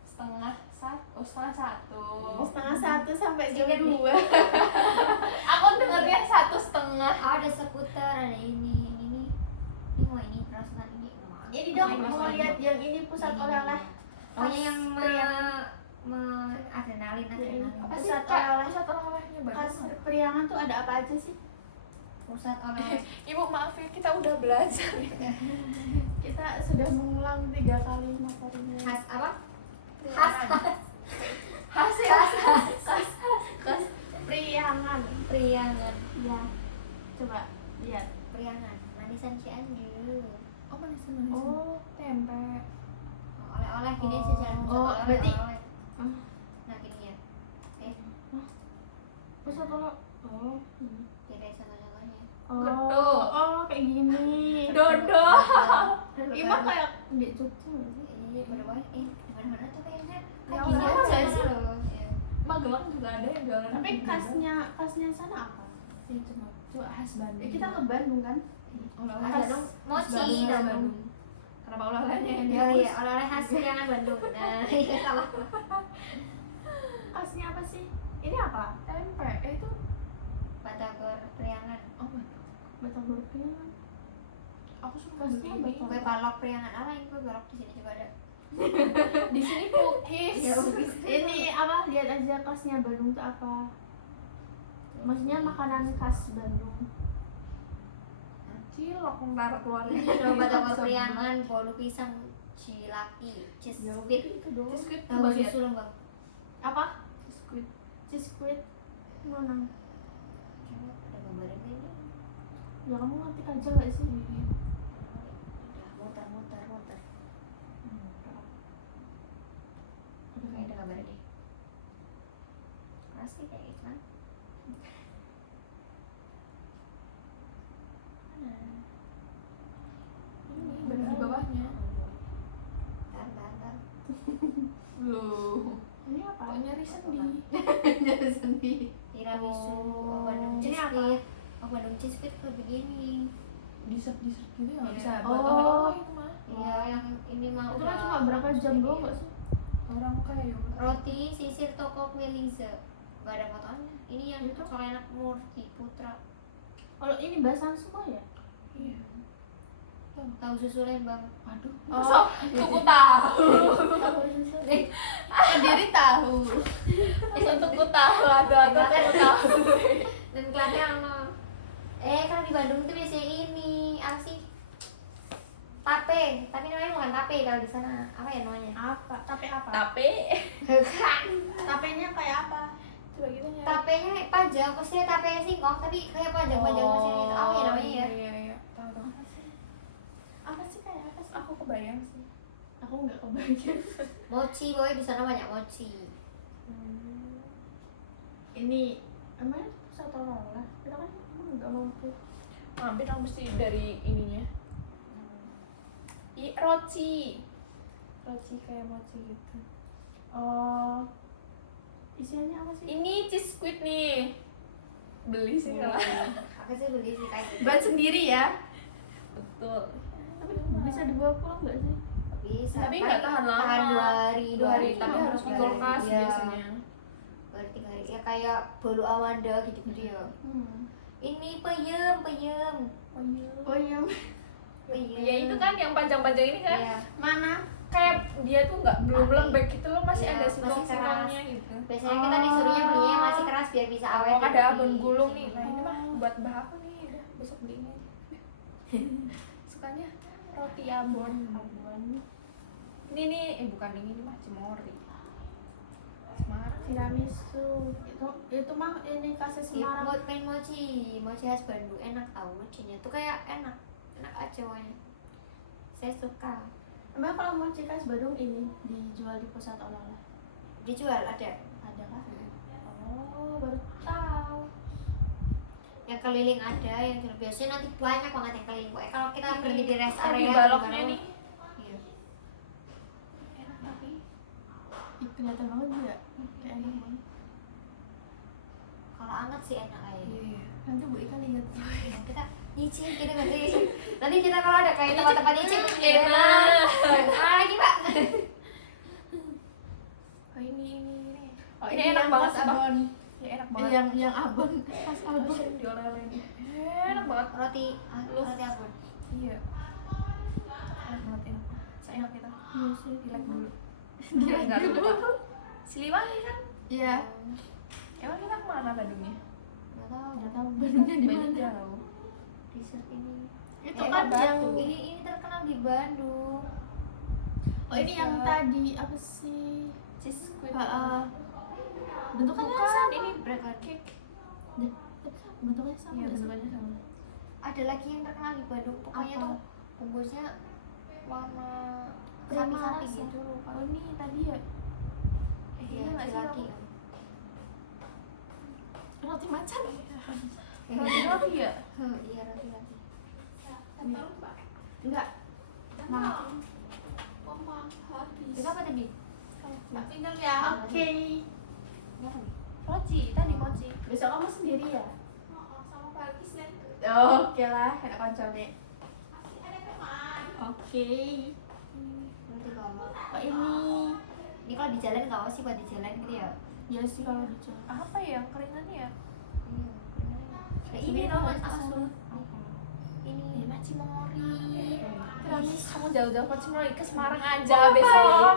Setengah satu. Setengah 1 sampai jam Tiket nih. 2. Aku dengernya 1,5. Oh, ada seputar, ada ini mau ini perasaan ini. Ini dong mau lihat yang ini pusat oleh-oleh. Pokoknya yang Priangan. adrenalin. Apa sih? Pusat Kak, oleh-oleh. pusat oleh-olehnya Khas bagus. Priangan tuh ada apa aja sih? Pusat oleh Ibu maaf ya kita udah belajar. Kita sudah mengulang 3 kali materinya. khas apa? Khas Hasil. Khas Priangan. Priangan. Ya. Coba lihat. Priangan. Manisan Cianjur. Oh manis. Oh, Tempe. Oleh-oleh gini Oh. sih jalan pusat Oh, oleh-oleh. berarti- oleh-oleh. ah, Nah gini ya. pusat oleh. Oh. Jadi contoh-contohnya. Gedo. Oh, kayak gini. Dodo. Ini mah kayak di Jogja nggak sih? Iya, pada banget. Mana-mana tuh kayaknya. Ya, Kayak gini sama aja nggak sih? loh. Iya. Magelang juga ada yang jualan. Tapi gitu. khasnya sana apa? Sih coba khas Bandung. Kita ke Bandung kan? oleh-oleh Ada khas dong mochi Bandung. dong. Kenapa oleh-olehnya yang Oh dihapus? iya, oleh-oleh khas Priangan Bandung. Nah, iya salah. Khasnya apa sih? Ini apa? Tempe. Itu Batagor Priangan. oh Batagor Priangan. aku suka Khasnya beli ini. Batagor. Kue balok Priangan apa yang kue balok di sini juga ada. Di sini cookies. Ya, cookies. Ini apa? Lihat aja khasnya Bandung tuh apa? Maksudnya makanan khas Bandung. Cilok ntar keluarin. Coba Batagor Priangan, bolu pisang, cilaki, cheese Ya, squid. itu doang. Biskuit Tahu coba lihat. susu loh bang. Apa? Biskuit. Cheese squid. Mana? Coba ada gambarnya ini. Ya kamu ngetik aja gak sih? Udah muter. Kayak ada gambarnya deh. Keras sih kayak iklan. Mana? Ini bener di bawahnya. Bentar. Loh. Ini apa? Kok nyari sendi? Jadi sendi. Tiramisu, Oh. Bandung Ini cheese apa? squid, Bandung cheese squid kayak begini. Dessert gitu ya nggak bisa Oh. buat orang itu mah. Iya, yang ini mah Itu kan cuma berapa jam doang nggak sih? Orang kayak yogurt. Roti sisir toko Meliza. Gak ada fotonya. Ini yang Itu? kalau enak Murti Putra. Kalau ini bahasan semua ya? Iya. Tahu susu Lembang. Aduh. Oh, Tuku tahu. Sendiri tahu. Tuku tahu ada tuku tahu. Dan kelasnya ono. Kalau di Bandung tuh biasanya ini apa sih? Tape, tapi namanya bukan tape kalau di sana. Apa ya namanya? Apa? Tapi apa? Tapi Bukan. Tapenya kayak apa? coba kita nyari. Tapenya kayak panjang, maksudnya tape singkong tapi kayak panjang-panjang mesin itu. Apa ya namanya ya? Iya. Tahu tahu. Apa sih kayak apa sih? Aku kebayang sih. Aku nggak kebayang. Mochi, pokoknya di sana banyak mochi. Ini emangnya pusat olahraga? Kita kan emang nggak mampu. Mampir aku mesti dari ininya. Roci kayak mochi gitu. Oh, isiannya apa sih? Ini cheese squid nih. Beli sih kalau. Aku sih beli sih kayak gitu. Buat sendiri ya? Betul. Tapi bisa dibawa pulang nggak sih? Bisa. Tapi nggak tahan lama. Tahan 2 hari, Tapi harus di 2 hari. kulkas Iya. biasanya. 2 hari 3 hari. Ya kayak bolu Amanda gitu-gitu ya. Ini peyem. Oh iya. Ya itu kan yang panjang-panjang ini kan. Iya. Mana? Kayak dia tuh belum Tapi- lembek gitu loh, masih Iya, ada masih singkong-singkongnya gitu. Biasanya kita disuruhnya belinya yang masih keras biar bisa awet. Oh, gitu ada di abon gulung nih. sini. Nah, ini mah buat mbah aku nih, udah besok belinya. Sukanya roti abon. Ini nih, bukan ini mah cemori. Semarang. Tiramisu. Itu mah ini kasih Semarang. Main mochi khas Bandung enak tau mochinya tuh kayak enak aja pokoknya. Saya suka. Emang kalau mau khas Bandung ini dijual di pusat olahraga? Dijual ada. Ada kah? Oh, baru tahu. Yang keliling ada, yang jual biasanya nanti banyak banget yang keliling. Pokoknya kalau kita berhenti di rest Di area baloknya di nih. Iya. Enak tapi. Ih, kelihatan banget ya. Kayak enak banget. Kalau anget sih enak aja. Iya. Nanti Bu Ika lihat. Kita nyicip gitu nanti kita kalau ada kayak tempat-tempat nyicip Enak. lagi pak. Oh ini. Oh, Ini enak banget, khas Abang. abon. Ya enak Eh, banget. yang abon, khas abon. Sering dioleh-oleh ini. Enak banget. Roti abon. Iya. Enak banget enak. Seenak kita. Iya sih. Dilek dulu. Enggak dulu Pak. Siliwangi kan? Iya. Emang kita kemana Bandungnya? Nggak tahu. Nggak tahu Bandungnya di Banyak mana. jauh. Dessert ini. Itu Enak kan banget yang tuh. Ini terkenal di Bandung. oh ini yang tadi apa sih? Cheese squid. Bentukannya Bukan, sama. ini bread cake. Bentuknya sama. Iya, nggak sih? bentukannya sama. Ada lagi yang terkenal di Bandung. Pokoknya Apa? tuh bungkusnya warna Krema sapi-sapi rasa. gitu. Oh ini tadi ya Iya, nggak sih, lagi. roti macan. Roti ya? Iya roti. Enggak. Nah. Itu apa tadi? Tak tinggal ya. Oke. Ini apa nih? Mochi, tadi mochi. Besok kamu sendiri ya? Sama pagi sih. Oke lah, ada koncolnya. Oke. Roti kalau. Oh ini. Ini kalau di jalan nggak apa sih buat di jalan gitu ya? Ya sih kalau dijual. Apa ya keringannya ya? Iya. Kayak Ini ini loh loh, mas Mas Asun. Apa? Ini. Enak cimori. Tiramis. Kamu jauh-jauh ke Cimori, ke Semarang aja besok.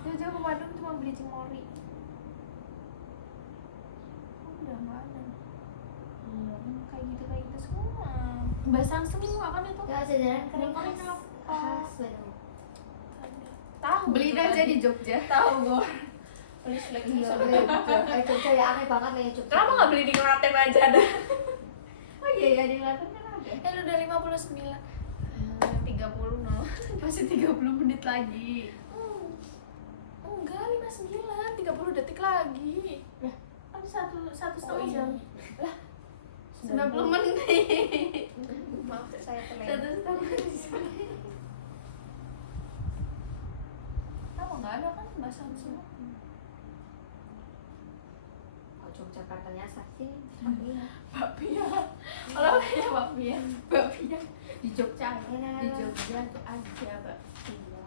Jauh-jauh ke Bandung cuma beli cimori. Udah nggak ada. Kayak gitu semua. Basang semua kan itu. Ya jajanan kering Kering khas apa? khas Bandung. Tahu. Beliin gitu aja kan. di Jogja. Tahu gue. Beli selek Iya, sama Jogja ya aneh banget lah ya Jogja. Kenapa nggak beli di Klaten aja dah? Oh iya ya di Klaten kan ada. Udah 59. 30 no. Masih 30 menit lagi. Enggak, 59, 30 detik lagi. Ya, kan satu setengah Oh, iya. jam. Lah, 90 menit. Maaf, saya Satu terlena. setengah jam. Kenapa nggak ada kan bahasa semua? Oh, Jogja Jakartanya saksi tapi bakpia. Kalau kayaknya bakpia. Di Jogja aja, Enak. di Jogja aja bakpia.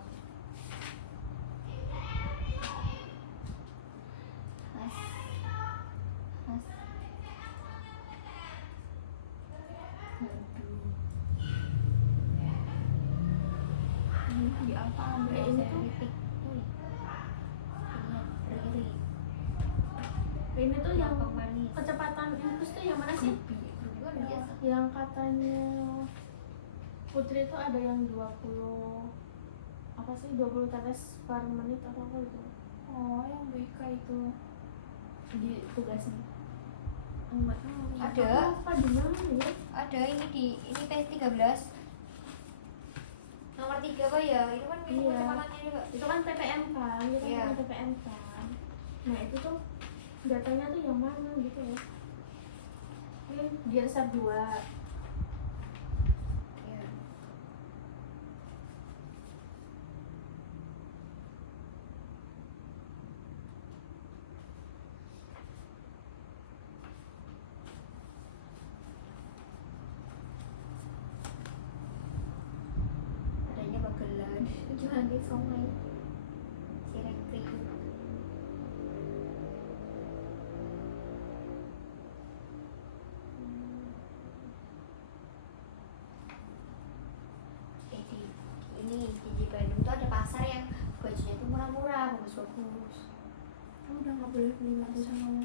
khas khas Ini di apa? Kayak ini tuh, keripik ini ini tuh yang pemanis kecepatan infus tuh yang mana sih? luar biasa. Yang katanya Putri itu ada yang 20 apa sih 20 tetes per menit atau apa gitu Oh, yang BK itu. di tugasnya. Enggak tahu. Ada. Apa di mana ya? Ada ini di ini P13 nomor 3 apa ya, itu kan minum Iya. kecepatannya juga. Itu kan PPM kan, kita Iya. kan PPM kan. Nah itu tuh datanya tuh yang mana gitu ya? Mungkin di resep 2. Iya. Adanya bagelan jualan di somai cireng krim. Di ini di Bandung tuh ada pasar yang bajunya tuh murah-murah, bagus-bagus. Kamu udah nggak boleh beli mati sama.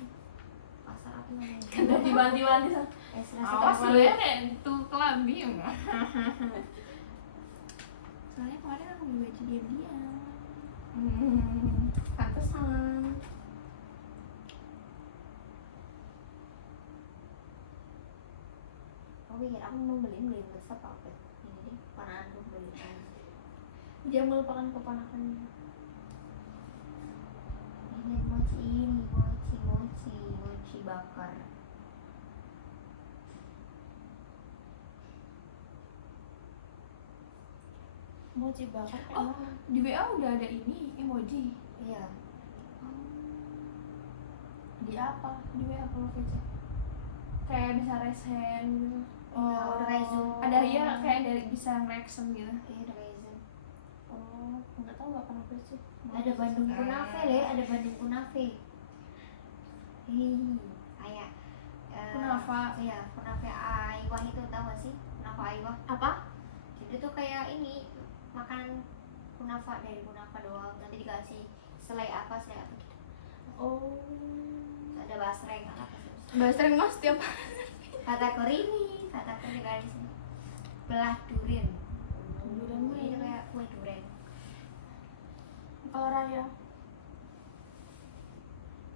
Pasar apa namanya? Kena dibanti-banti sama. Serasi Awas Taman. lu ya, nek tuh kelambi. Soalnya kemarin aku beli baju diam-diam. Pantesan. Aku pikir aku mau beli resep apa? Ini deh, pananku beli. Dia melupakan keponakannya. Ini mochi bakar. Mochi bakar kayak Oh. mana? Di WA udah ada ini emoji. Iya. Di apa? Di WA kalau VC. Kayak bisa resen gitu. Iya, udah kayak Zoom. Ada ya kayak dari bisa nge-reaction gitu. Iya, ada Raisin. Oh, nggak tahu nggak pernah beli sih. Ada Bandung Kunafe deh, ada Bandung Kunafe. Kayak Kunafa. Iya, Kunafe Aiwah itu tahu gak sih? Kunafa Aiwah. Apa? Jadi tuh kayak ini makanan kunafa dari kunafa doang. Nanti dikasih selai apa gitu. Oh. Ada basreng apa sih? Bahasa mas tiap Kategori ini, kategori kayak di sini. Belah durian. Durian mah Itu ya. kayak kue durian. Kalau raya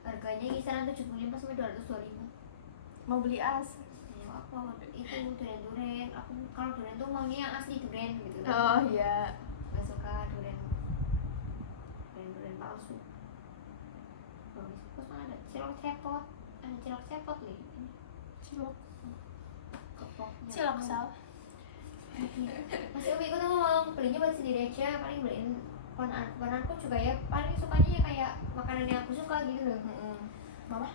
Harganya kisaran 75 sampai 225. mau beli as. Ya, apa itu durian. Aku kalau durian tuh maunya yang asli durian gitu. Oh iya. Gak suka durian palsu. Bagus. Terus mana ada cilok cepot. Ada cilok cepot nih. Cilok. Kepoknya. Cilok sal. Masih Umi tuh ngomong belinya buat sendiri aja, paling beliin ponanku juga ya, paling sukanya ya kayak makanan yang aku suka gitu loh. Mama,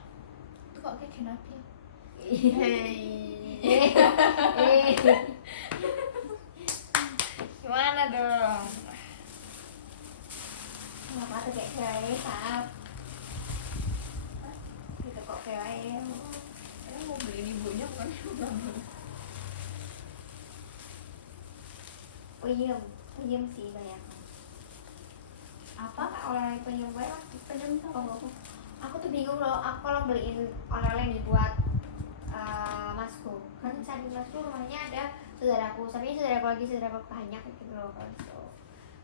itu kok kayak kenapa? Hey. Gimana dong? Apa tuh kayak kayak sap gitu kok kayak Saya mau beliin ibunya bukan ibu. peyem sih banyak. Apa? Oleh peyem gue lah. Peyem tuh apa? Aku tuh bingung loh, aku kalau beliin oleh-oleh yang dibuat masku, kan samping masku rumahnya ada saudaraku, tapi saudaraku banyak gitu loh. Kalau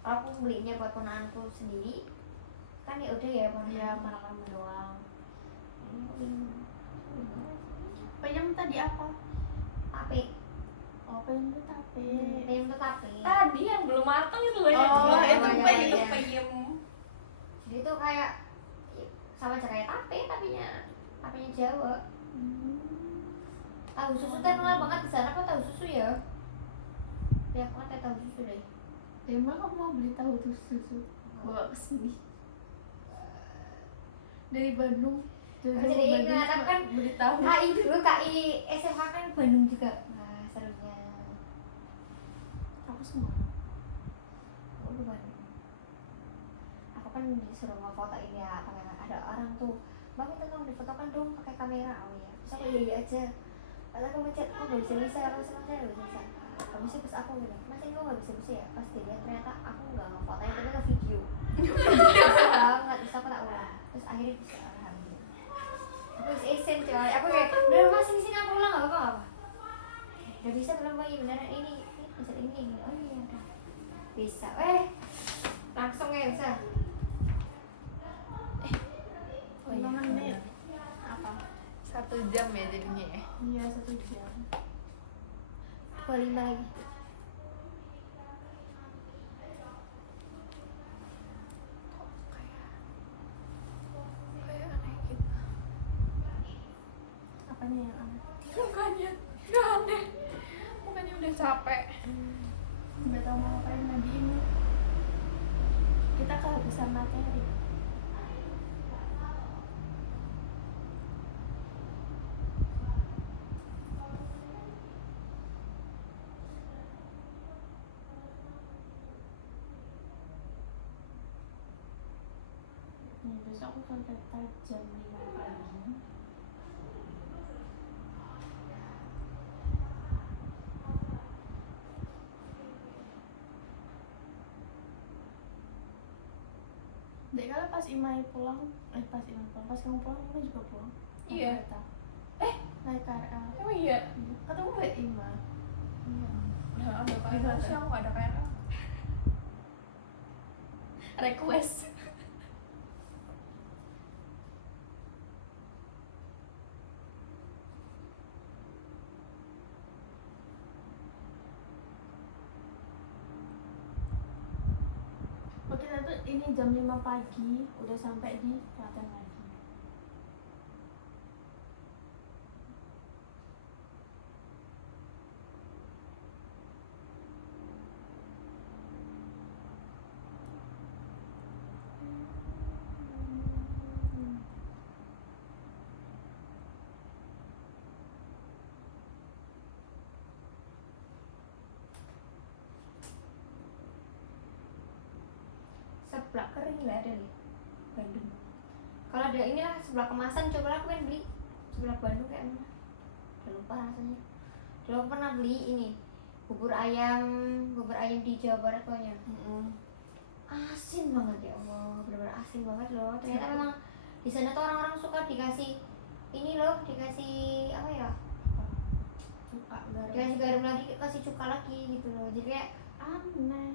aku belinya buat ponakanku sendiri, kan ya udah ya ponakan. Ya malah kamu doang. Ini aku bingung. Peyem tadi apa? Tape, Oh peyem itu tape. peyem tuh tape. Tadi yang belum matang itu loh yang Oh, belum itu itu peyem. itu peyem. Jadi tuh kayak sama aja kayak tapenya Jawa. Tahu susu terkenal banget di sana, apa tahu susu ya? Ya aku kan kayak tahu susu deh. Emang kamu mau beli tahu tuh susu? Bawa ke sini. Dari Bandung. jadi ingat aku kan beritahu. KI dulu, KI SMA kan Bandung juga. Nah serunya Aku semua. aku di Bandung. Aku kan disuruh ngefotoin ya, ada orang tuh, bang itu tolong difotokan dong pakai kamera. Oh ya, terus aku iya aja. Lalu aku ngechat, oh gak bisa, aku sama saya gak bisa. Kamu sih pas aku bilang, mas ini kok gak bisa ya? Pas dilihat ternyata aku gak ngefotonya, tapi nge-video. Bisa banget, terus aku tak ulang. Terus akhirnya bisa, alhamdulillah. Aku bisa isen coy, aku kayak, udah mas sini aku ulang gak apa-apa. Udah bisa belum bang, beneran ini pencet ini. Oh iya udah bisa, langsung ya bisa. Oh iya, 5 menit. Apa? 1 jam ya jadinya ya. Iya 1 jam. 25 lagi. Kayak aneh gitu. Apanya yang aneh? Mukanya nggak aneh, mukanya udah capek. Nggak tahu mau ngapain lagi ini. Kita kehabisan materi. Nih, besok aku kontak jam 5 pagi. Dek, kalau pas Imai pulang, pas kamu pulang, Imai juga pulang. Naik Iya. kereta. Naik KRL. Emang iya? Ketemu Mbak Ima. Udah ada kayak sih, aku nggak ada kayak request. Oh, kita tuh ini jam 5 pagi udah sampai di Klaten lagi. Seblak kering nggak ada nih Bandung. Kalau ada inilah seblak kemasan, coba aku pengen beli seblak Bandung kayak mana. Udah lupa rasanya. Dulu aku pernah beli ini bubur ayam di Jawa Barat pokoknya. Asin banget ya Allah, benar-benar asin banget loh. Ternyata memang di sana tuh orang-orang suka dikasih ini loh, dikasih apa ya? Suka garam. Dikasih garam lagi, kasih cuka lagi gitu loh. Jadi kayak Aneh.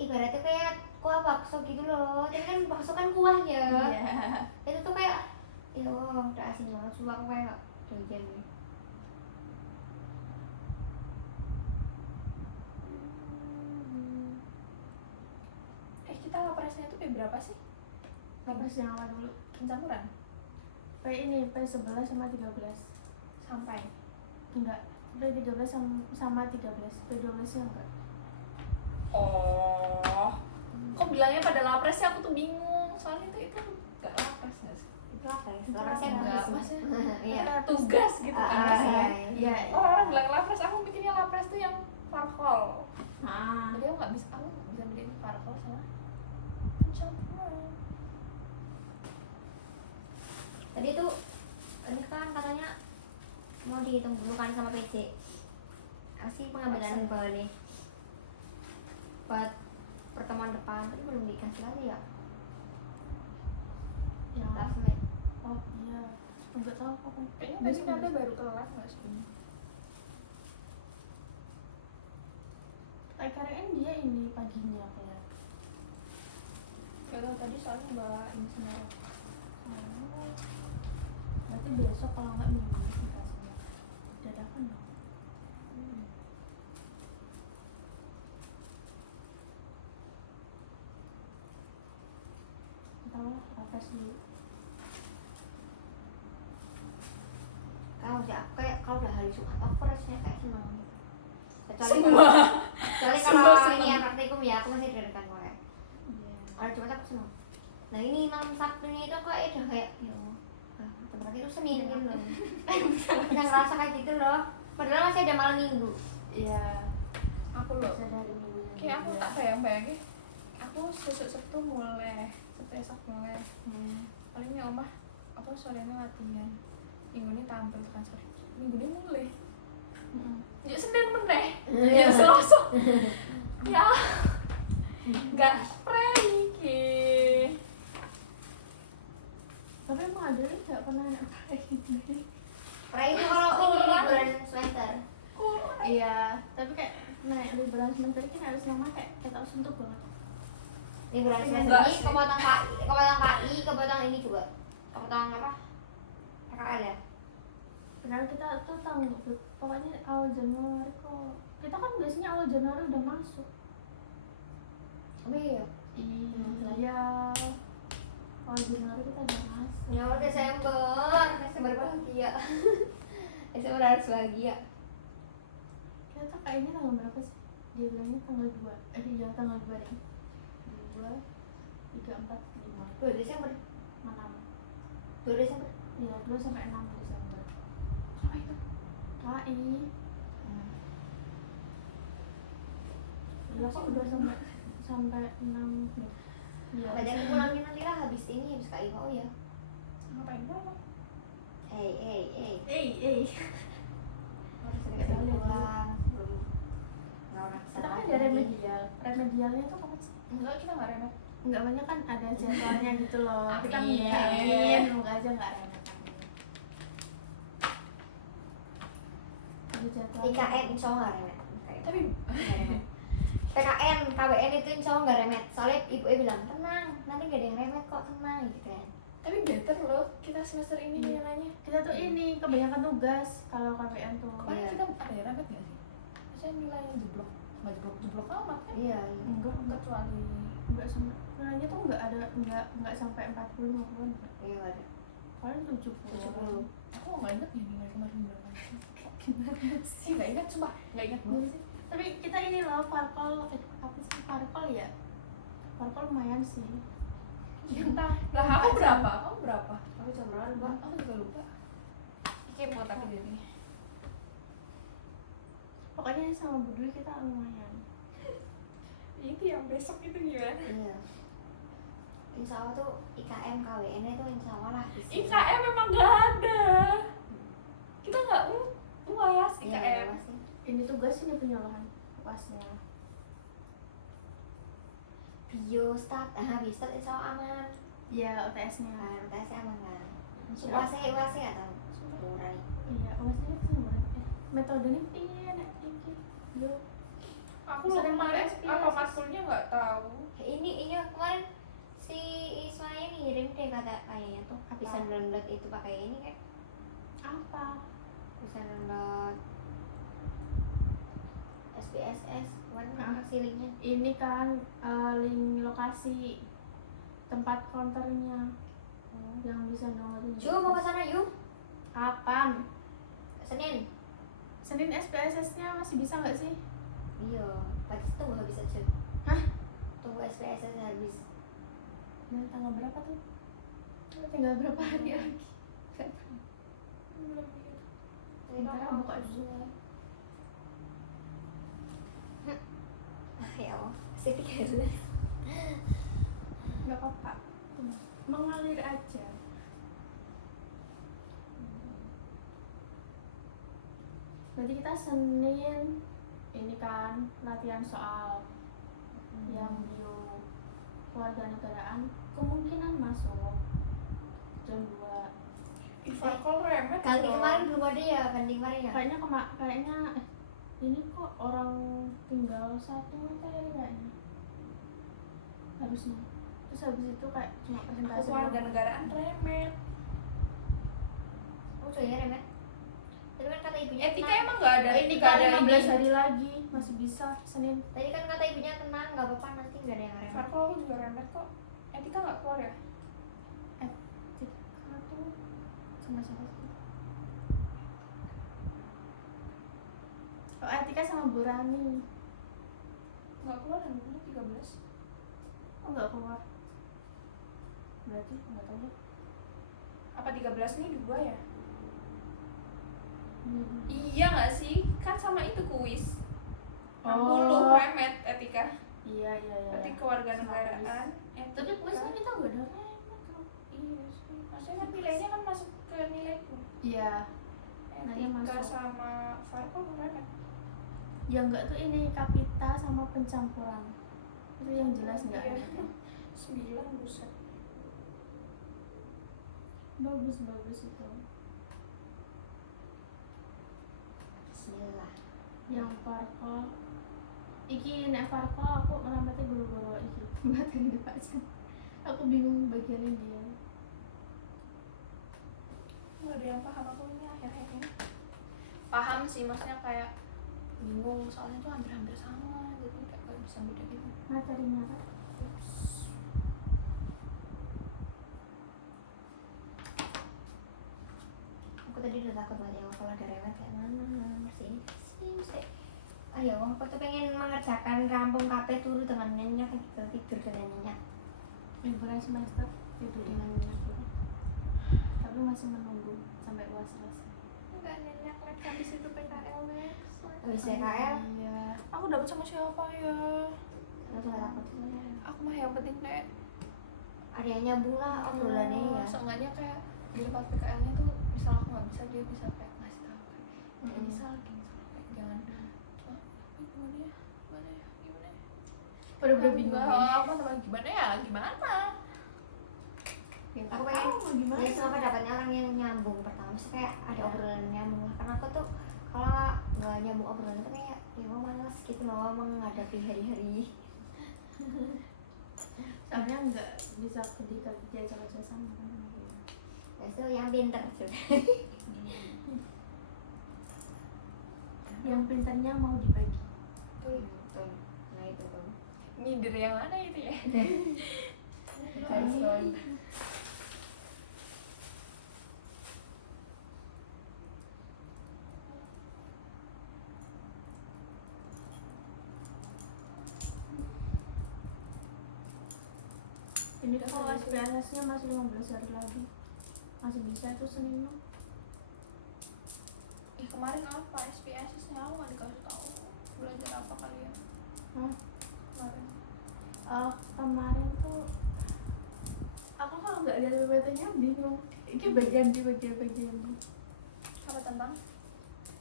ibaratnya kayak kuah bakso gitu loh, tapi kan bakso kan kuahnya. Iya. Itu tuh kayak ya Allah, udah asin banget, sumpah aku kayak doyan nih. Kita laparasnya tuh kayak berapa sih? Lapis yang apa dulu? Pencampuran? P11 sama 13. Sampai Enggak. P13 sama 13. P12 nya enggak. oh, kok bilangnya pada lapres sih, aku tuh bingung. Soalnya itu gak lapres nggak sih? Itu apa ya? Itu Lapasnya apa? enggak, Maksudnya iya. tugas gitu kan Ah, maksudnya. Iya. Orang bilang lapres, aku mikirnya lapres tuh yang parkol. Ah. Jadi aku nggak bisa bedain parkol sama pencampuran. Tadi tuh ini kan katanya mau dihitung dulu kan sama PC. Apa sih pengambilan bahan nih? Buat pertemuan depan, tapi belum dikasih lagi ya. Ya. Classmate. Oh iya. Enggak tahu kapan. Kayaknya tadi Nanda baru kelar nggak sih? KRN dia ini paginya kayak. Gak tau, tadi soalnya bawa ini sendiri. Berarti besok kalau nggak minggu dikasihnya. Dadakan dong. Tahu lah, lapis dulu. Kalau udah kayak kalau udah hari Jumat aku rasanya kayak seneng gitu. Kecuali Semua. kecuali Semua kalau seneng. ini ya praktikum ya aku masih deg-degan kayak. Iya. Kalau Jumat aku seneng. Nah ini malam Sabtunya itu kok udah kayak ya Allah, teman sakit tuh Senin gitu loh. Bisa ngerasa kayak gitu loh. Padahal masih ada malam minggu. Iya. Aku loh Bisa dari minggunya. kayak aku juga. tak bayang-bayangin aku sesuk Sabtu mulai Sabtu esok mulai palingnya omah apa sorenya latihan minggu ini tampil kan sore minggu ini mulai ya Senin meneh ya Selasa ya nggak spray iki Tapi emang ada nih nggak pernah anak kayak gitu. Rai itu kalau ini liburan semester. Iya, tapi kayak naik liburan semester kan harus nama kayak tahu suntuk banget. Liburan semester Enggak ini sih. kepotong ini juga. Kepotong apa? PKL ya. Padahal kita tuh tanggung pokoknya awal Januari kok. Kita kan biasanya awal Januari udah masuk. Oh iya. Iya. Awal Januari kita udah masuk. Ya udah Desember bahagia. Desember harus bahagia. Kita tuh kayaknya tanggal berapa sih? Dia bilangnya tanggal 2. Iya tanggal 2 nih. 2, 3, 4, 5, 2 Desember. 6. 2 Desember. Iya, 2 sampai 6 Desember. apa itu KI. Iya kok 2 sampai 6 nih. Iya. Banyak pulangnya nanti lah habis ini habis KIO ya. ngapain pulang Harus Nggak tahu segera ya, pulang sebelum orang Kita kan ada remedial. Remedialnya tuh kapan sih? enggak kita nggak remet Enggak banyak kan ada jadwalnya gitu loh. Kita Amin. ngiyain, semoga aja enggak remet. Ada jadwal. IKN insya Allah nggak remet. tapi PKN, KBN itu insya Allah nggak remet. Soalnya ibu bilang tenang, nanti nggak ada yang remet kok tenang gitu kan. tapi better loh kita semester ini nilainya Kita tuh ini kebanyakan tugas kalau KPN tuh. kemarin Iya. kita ada yang remet nggak sih saya nilainya jeblok nggak jeblok amat kan Iya. Enggak kecuali sampai nilainya tuh enggak sampai 40 50-an. Iya nggak ada. Paling 70. 70. aku nggak inget ya nilai kemarin berapa sih nggak inget cuma nggak inget banget sih Tapi kita ini loh parpol apa sih parpol ya? Parpol lumayan sih. entah lah aku berapa Aku coba berapa Mbak? aku juga lupa kepo tapi jadi Pokoknya sama Bu Dwi kita lumayan. itu yang besok itu gimana Iya. Insya Allah tuh IKM KWN itu insya Allah lah. bisa. IKM memang nggak ada kita nggak uas Iya, IKM ada pasti. Ini tugas ini penyuluhan pasnya. Biostat, biostat insya Allah aman. Ya UTS-nya. Kan, UTS aman kan. Sudah. UASnya nggak tahu. Murah. Iya, UTS-nya itu nomor. Metodenya iya nek iki. Yo. aku Sering kemarin pakai apa SPS. matkulnya nggak tahu Ini kemarin si Ismaya ngirim deh kata kayaknya tuh Apa? bisa download itu pakai ini kan Apa? bisa download SPSS kemarin Hah? kasih linknya. Ini kan link lokasi tempat counternya yang bisa downloadin. Ju mau ke sana yuk. Kapan? Senin. Senin SPSS-nya masih bisa nggak sih? Iya, berarti tunggu habis aja. Hah? Tunggu SPSS habis. Dan tanggal berapa tuh? Tinggal berapa hari lagi? belum gitu. Bentar, aku buka dulu. Ya Allah, masih 13. Nggak apa-apa. Mengalir aja. Berarti kita Senin ini kan latihan soal yang bio kewarganegaraan kemungkinan masuk jam 2. Ivarkol remet Ganti loh. kemarin belum ada ya, ganti kemarin ya. Kayaknya ini kok orang tinggal 1 materi kayaknya harusnya. Terus habis itu kayak cuma presentasi. kewarganegaraan remet Oh, coy ya remet. Tadi kan kata ibunya etika tenang. emang nggak ada Ini nggak kan ada 15 hari lagi masih bisa Senin. Tadi kan kata ibunya tenang, nggak apa-apa nanti nggak ada yang remet. Ivarkol aku juga remet kok etika nggak keluar ya Etika tuh sama siapa sih? Oh, etika sama Bu Rani. nggak keluar yang dulu 13 Oh, nggak keluar. Berarti nggak tahu deh. Apa 13 nih 2 ya? Hmm. Iya nggak sih? Kan sama itu kuis. 60 Oh. remet etika. Iya. Berarti kewarganegaraan. Tapi kuis kan kita nggak ada remet. Iya sih. Maksudnya kan nilainya kan masuk ke nilai itu. Iya. Nilainya Etika masuk. sama Farkol remet. Yang enggak tuh ini kapita sama pencampuran. Itu yang jelas enggak Iya. ada. 9 buset. Bagus itu. Bismillah. Yang parkol. Iki nek parkol aku meramatnya guru-guru iki. Materi aja. Aku bingung bagiannya dia. Nggak ada yang paham aku ini akhir-akhir ini. Paham sih, maksudnya kayak bingung soalnya tuh hampir-hampir sama, jadi nggak bisa bedain. Materinya apa? Aku tadi udah takut banget ya kalau ada remet kayak mana sih sih. Ayo, aku tuh pengen mengerjakan rampung KP turu dengan nyenyak gitu, tidur dengan nyenyak. Liburan semester itu dengan nyenyak dulu. Tapi masih menunggu sampai UAS selesai. Nggak nyenyak lagi habis itu PKL next. Habis PKL, Iya. Aku dapat sama siapa ya? aku tuh gak takut. Aku mah yang penting kayak Ada yang nyambung lah obrolannya ya. seenggaknya kayak di tempat PKL-nya tuh misal aku nggak bisa, dia bisa kayak ngasih tahu kayak Mm. misal kayak jangan gimana ya Udah bingung. apa sama gimana Aku pengen mau gimana? ya sama dapatnya orang yang nyambung pertama sih, kayak ada obrolan yang nyambung lah. Karena aku tuh kalau nggak nyambung obrolan tuh kayak ya mau malas gitu loh menghadapi hari-hari. Soalnya nggak bisa kerja sama kan. Ya itu yang pinter sudah. Yang pintarnya mau dibagi. tuh Nah itu tuh. minder yang mana itu ya? Guys, sorry. Ini kalau SPSS-nya masih 15 hari lagi. Masih bisa tuh Senin. Kemarin apa SPSS-nya aku nggak dikasih tahu belajar apa kalian Hah? kemarin? Kemarin tuh aku kalau nggak lihat PPT-nya bingung. Ini bagian di bagian. Apa tentang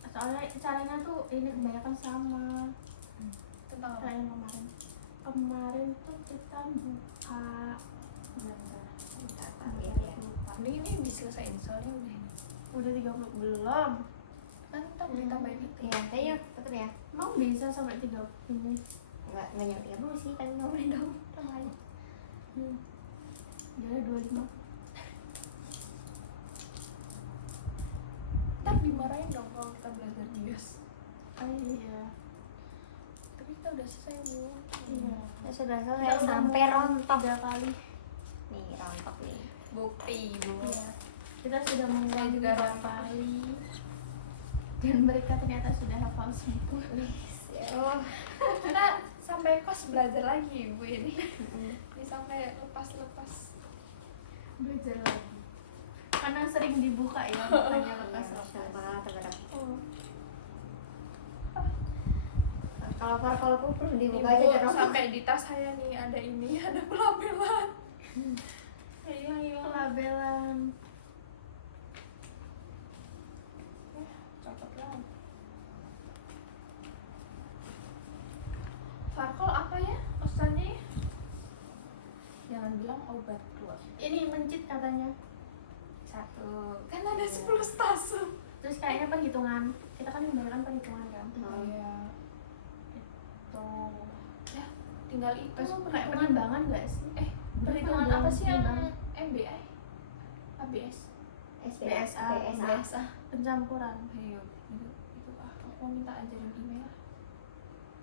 Soalnya caranya tuh ini kebanyakan sama tentang apa? kayak yang kemarin. Kemarin tuh kita buka bentar. Iya, iya. Lupa. Ini diselesaiin soalnya udah ini. Udah 30 belum. Kan ntar ditambahin itu. Iya, kayaknya betul ya. Mau bisa sampai 30 ini. Enggak nyampe 30 sih, tapi ngomongin dong. Tambahin. Jadi 25. Ntar dimarahin dong kalau kita belajar bias. Iya. Tapi kita udah selesai belum? Iya. Ya sudah Kita selesai udah sampai mulai rontok. 3 kali. Nih, rontok nih. Bukti bu. Iya. Kita sudah mengulang Saya juga 3 rontok. kali. Dan mereka ternyata sudah hafal semua. Oh. Kita sampai kos belajar lagi bu ini. Ini sampai lepas. Belajar lagi. Karena sering dibuka ya, makanya lepas-lepas. Kalau parkolku perlu dibuka aja Ibu, terus. sampai di tas saya nih ada ini, ada pelabelan. Iya. Pelabelan. Catat lah. Farkol apa ya? Ustaznya? Jangan bilang obat keluar. Ini mencit katanya. 1. Kan ada 10 stase. Terus kayaknya perhitungan. Kita kan kebanyakan perhitungan kan. Oh. Iya. Tuh. Ya, tinggal itu Terus kayak perhitungan. penimbangan nggak sih? Perhitungan Belum apa sih yang penimbangan. MBI? ABS? BSA. BSA. Pencampuran. Ayo, itu aku mau minta ajarin email.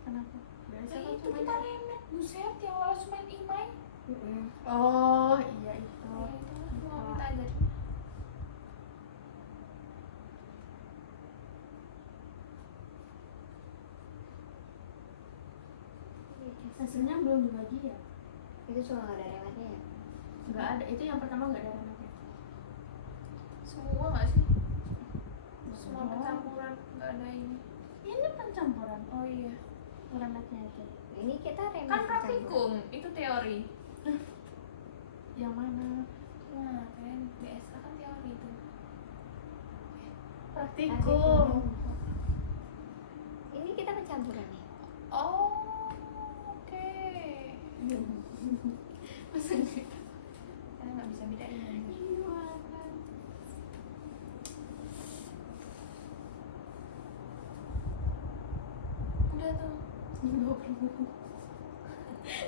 Kenapa? BSA Nah, kan itu cuma kita remet, buset yang lolos cuma email. Oh iya itu. Ya itu aku mau minta ajarin. Hasilnya belum dibagi ya? Itu cuma nggak ada remetnya ya. Nggak ada. Itu yang pertama nggak ada remetnya. semua nggak sih? Semua pencampuran, nggak ada ini. Ini pencampuran Oh iya. remednya itu. Ini kita remeh Kan bercampur. praktikum, itu teori. Yang mana? Nah, kan BSA kan teori itu. Praktikum. Ini kita pencampuran nih. Oh, oke. Maksudnya Saya nggak bisa bedain anjir. gimana? Udah tuh.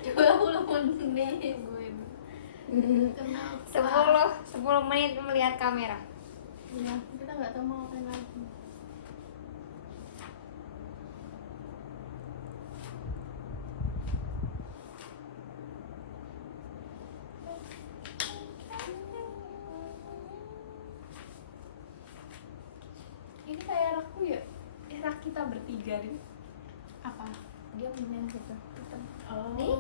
20 menit gue. Kenapa? 10 menit melihat kamera. Ya, kita nggak tahu mau ngapain lagi. Ini kayak rakku ya? Rak kita bertiga deh. Apa? Dia punya gitu. Hitam. Oh. Nih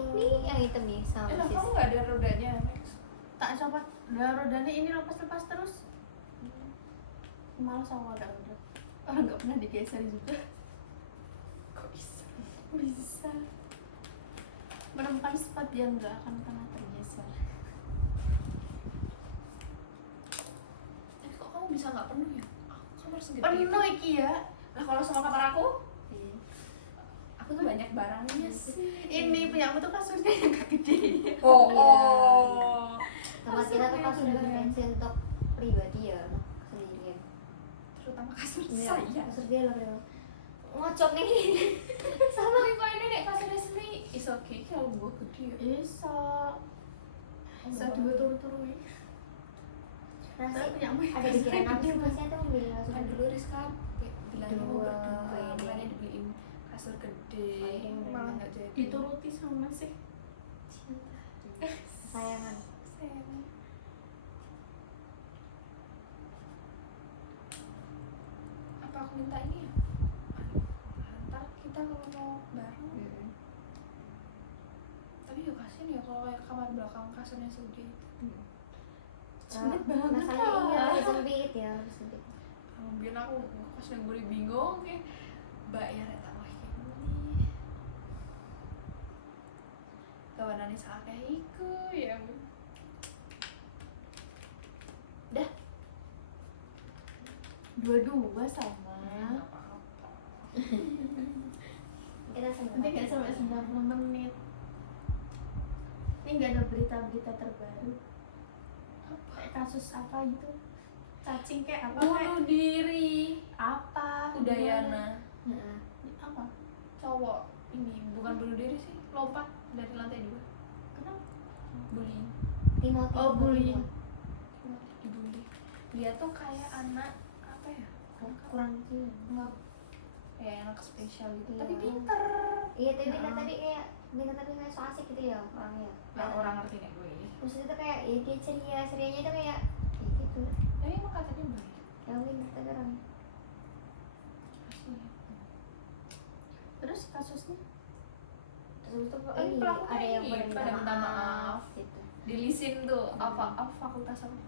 yang hitam nih sama Lah sis. kamu nggak ada rodanya, Max? Tak coba rodanya ini lepas-lepas terus. Malas sama roda. Orang nggak pernah digeser juga. Kok bisa? Bisa. Menemukan spot yang nggak akan pernah tergeser. Kok kamu bisa nggak penuh ya? Kamar segede itu. Penuh iki ya. Lah kalau sama kamar aku, Iya. aku tuh banyak barangnya sih. Ini punyamu tuh kasurnya yang gede. Oh. Tempat kita tuh kasurnya kan fancy untuk pribadi ya, untuk sendirian. Terutama kasur Iya, saya. kasur dia loh real. Ngocok nih. Sama kok ini nek kasur sendiri is okay kalau gua gede ya. Bisa. Bisa dua turu-turu. Nasi Tapi punyamu yang ada pikiran apa sih masnya tuh beli kasur Kan gede? dulu Rizka bilangnya mau Dua, berdua, iya. makanya dibeliin kasur gede, Iya, malah nggak jadi. Dituruti sama sih. Sayangan. Sayang. Apa aku minta ini ya? Ntar kita kalau mau bareng. Tapi ya kasihan ya kalau kayak kamar belakang kasurnya segede itu. Sempit banget Masalahnya iya lah. lebih sempit ya, lebih sempit. Biar aku pas yang gue bingung kayak mbak ya reta wah kayak gini. Kawanane sakit iku ya. Dah. Dua-dua sama. Nggak apa-apa. Kita sampai Nanti nggak sampai 90 menit. Ini nggak ada berita-berita terbaru. Kayak kasus apa gitu? Cacing kayak apa? Kayak Bunuh diri. apa? Udayana. Heeh. Gimana? Apa? Cowok ini bukan bunuh diri sih, lompat dari lantai 2. Kenapa? Bullying. Timothy. Oh, bullying. Dibully. Dia tuh kayak anak apa ya? Kurang sih. Enggak kayak anak spesial gitu. Iya. Tapi pinter. Iya, tapi Nah. tadi kayak bener tapi kayak so asik gitu ya orangnya. Nah, orang ngerti nih gue. Terus itu kayak ya dia ceria, cerianya itu kayak ya gitu. Tapi emang katanya baik. Ya pinter tapi orangnya. Kasihan. Terus kasusnya? Terus itu Tapi ini pelakunya ada yang ini, pada pada minta maaf. gitu. Dilisin tuh apa fakultas apa?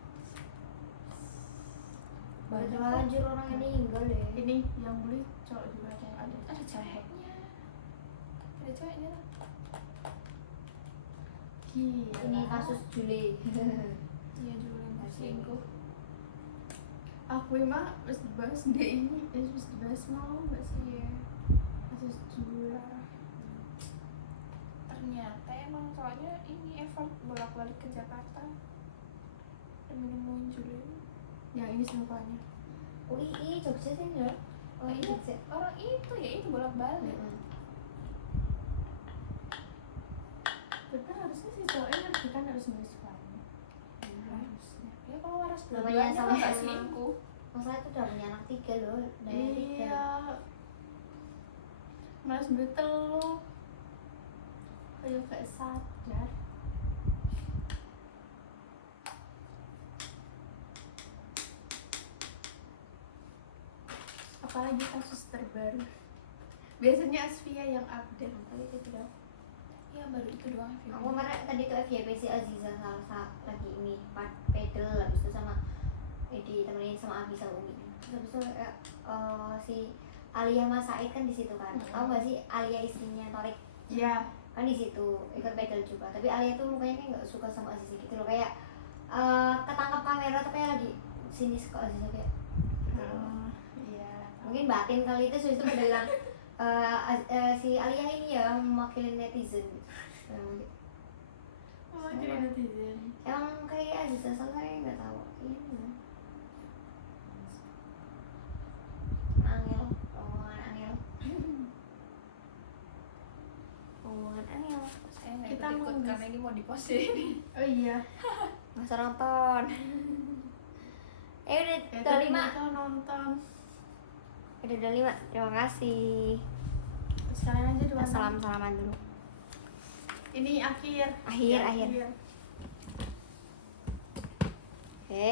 Baru Banyak terlanjur orang ini meninggal deh. Ini yang bully cowok juga ada. ada ceweknya. Ada ceweknya lah. Gila. Ini kasus Juli. Iya juga selingkuh. Aku emang harus dibahas deh ini, harus dibahas mau nggak sih? Iya. Kasus Jula. Ternyata emang soalnya ini effort bolak-balik ke Jakarta demi nemuin Julian. Yang ini semuanya. Oh iya, Jogja sih ya. Oh Iya. Jogja. Orang itu ya itu bolak-balik. Tapi harusnya si cowoknya ngerti kan harus nulis semuanya. Harusnya. Ya kalau waras Namanya dua-duanya sama mah nggak sama. selingkuh. Masalah itu udah punya anak 3 loh. Dari Iya. Malas betul lo. Kayak gak sadar. Apalagi kasus terbaru. Biasanya Asfia yang update. Tapi itu tidak. Iya baru itu doang. Aku kemarin tadi tuh FYP si Aziza Salsa lagi ini pedal habis itu sama ditemenin sama Abi sama Umi. Terus habis itu si Alia Mas Said kan di situ kan. Tahu nggak sih Alia istrinya Torik? Iya. Kan di situ ikut battle juga. Tapi Alia tuh mukanya kayak nggak suka sama Aziza gitu loh, kayak ketangkap kamera tapi lagi sini kok Aziza kayak gitu loh. Iya. Mungkin batin kali itu terus itu pada bilang si Alia ini ya mewakili netizen. Oh, jadi netizen. Emang kayak Aziza Saleh nggak tahu ini. Angel, omongan Angel. Omongan Angel. Saya nggak Kita ikut mau karena ini mau dipost ini. Oh iya. Nggak usah nonton. Udah Ya, udah 5. Kita nonton. Udah 5. Terima kasih. Sekalian aja dulu. Salaman dulu. Ini akhir. Akhir. Oke.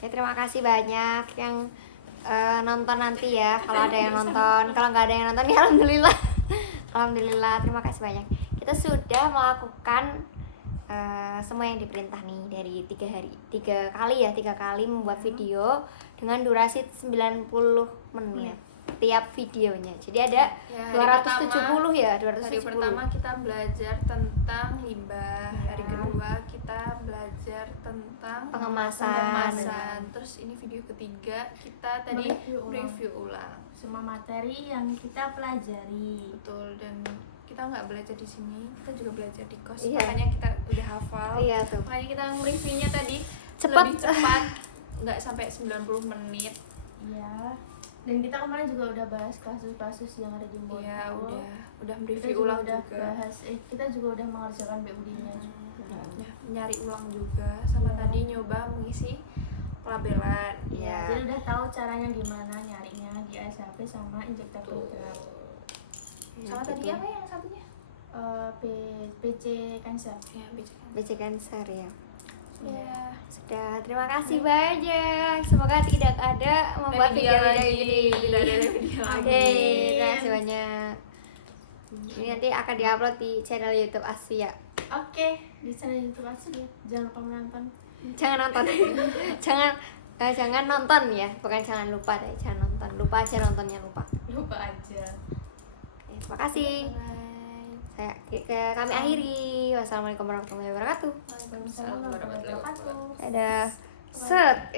Ya, terima kasih banyak yang nonton nanti ya. Kalau ada yang nonton, kalau nggak ada yang nonton ya alhamdulillah. Alhamdulillah, terima kasih banyak. Kita sudah melakukan semua yang diperintah nih dari 3 kali membuat video dengan durasi 90 menit tiap videonya. Jadi ada Ya, 270 ya, 270. Hari pertama kita belajar tentang limbah, hari kedua kita belajar tentang Pengemasan. Terus ini video ketiga kita tadi review ulang. Semua materi yang kita pelajari. Betul, dan kita nggak belajar di sini, kita juga belajar di kos. Iya. Makanya kita udah hafal. Iya tuh. Makanya kita reviewnya tadi Cepat. lebih cepat, nggak sampai 90 menit. Iya. Dan kita kemarin juga udah bahas kasus-kasus yang ada di Modo. Iya, udah Kita review juga ulang udah juga. bahas. Kita juga udah mengerjakan BUD-nya juga. Ya, nyari ulang juga sama Iya. tadi nyoba mengisi pelabelan. Iya. Jadi udah tahu caranya gimana nyarinya di ASAP sama injektor program. Sama tadi apa yang satunya? PC cancer. Ya, bicara. BC Cancer ya. Ya. Sudah, terima kasih banyak. Semoga tidak ada membuat video lagi. ini. Tidak ada video lagi. Oke, terima kasih banyak. Ini nanti akan diupload di channel YouTube Asfia. Oke, di channel YouTube aja ya. Jangan lupa menonton. Jangan nonton. jangan nonton ya, bukan jangan lupa deh, jangan nonton. Lupa aja nontonnya, lupa. Lupa aja. Oke, terima kasih. Kami akhiri. Wassalamualaikum warahmatullahi wabarakatuh. Waalaikumsalam warahmatullahi wabarakatuh. Dadah. Set.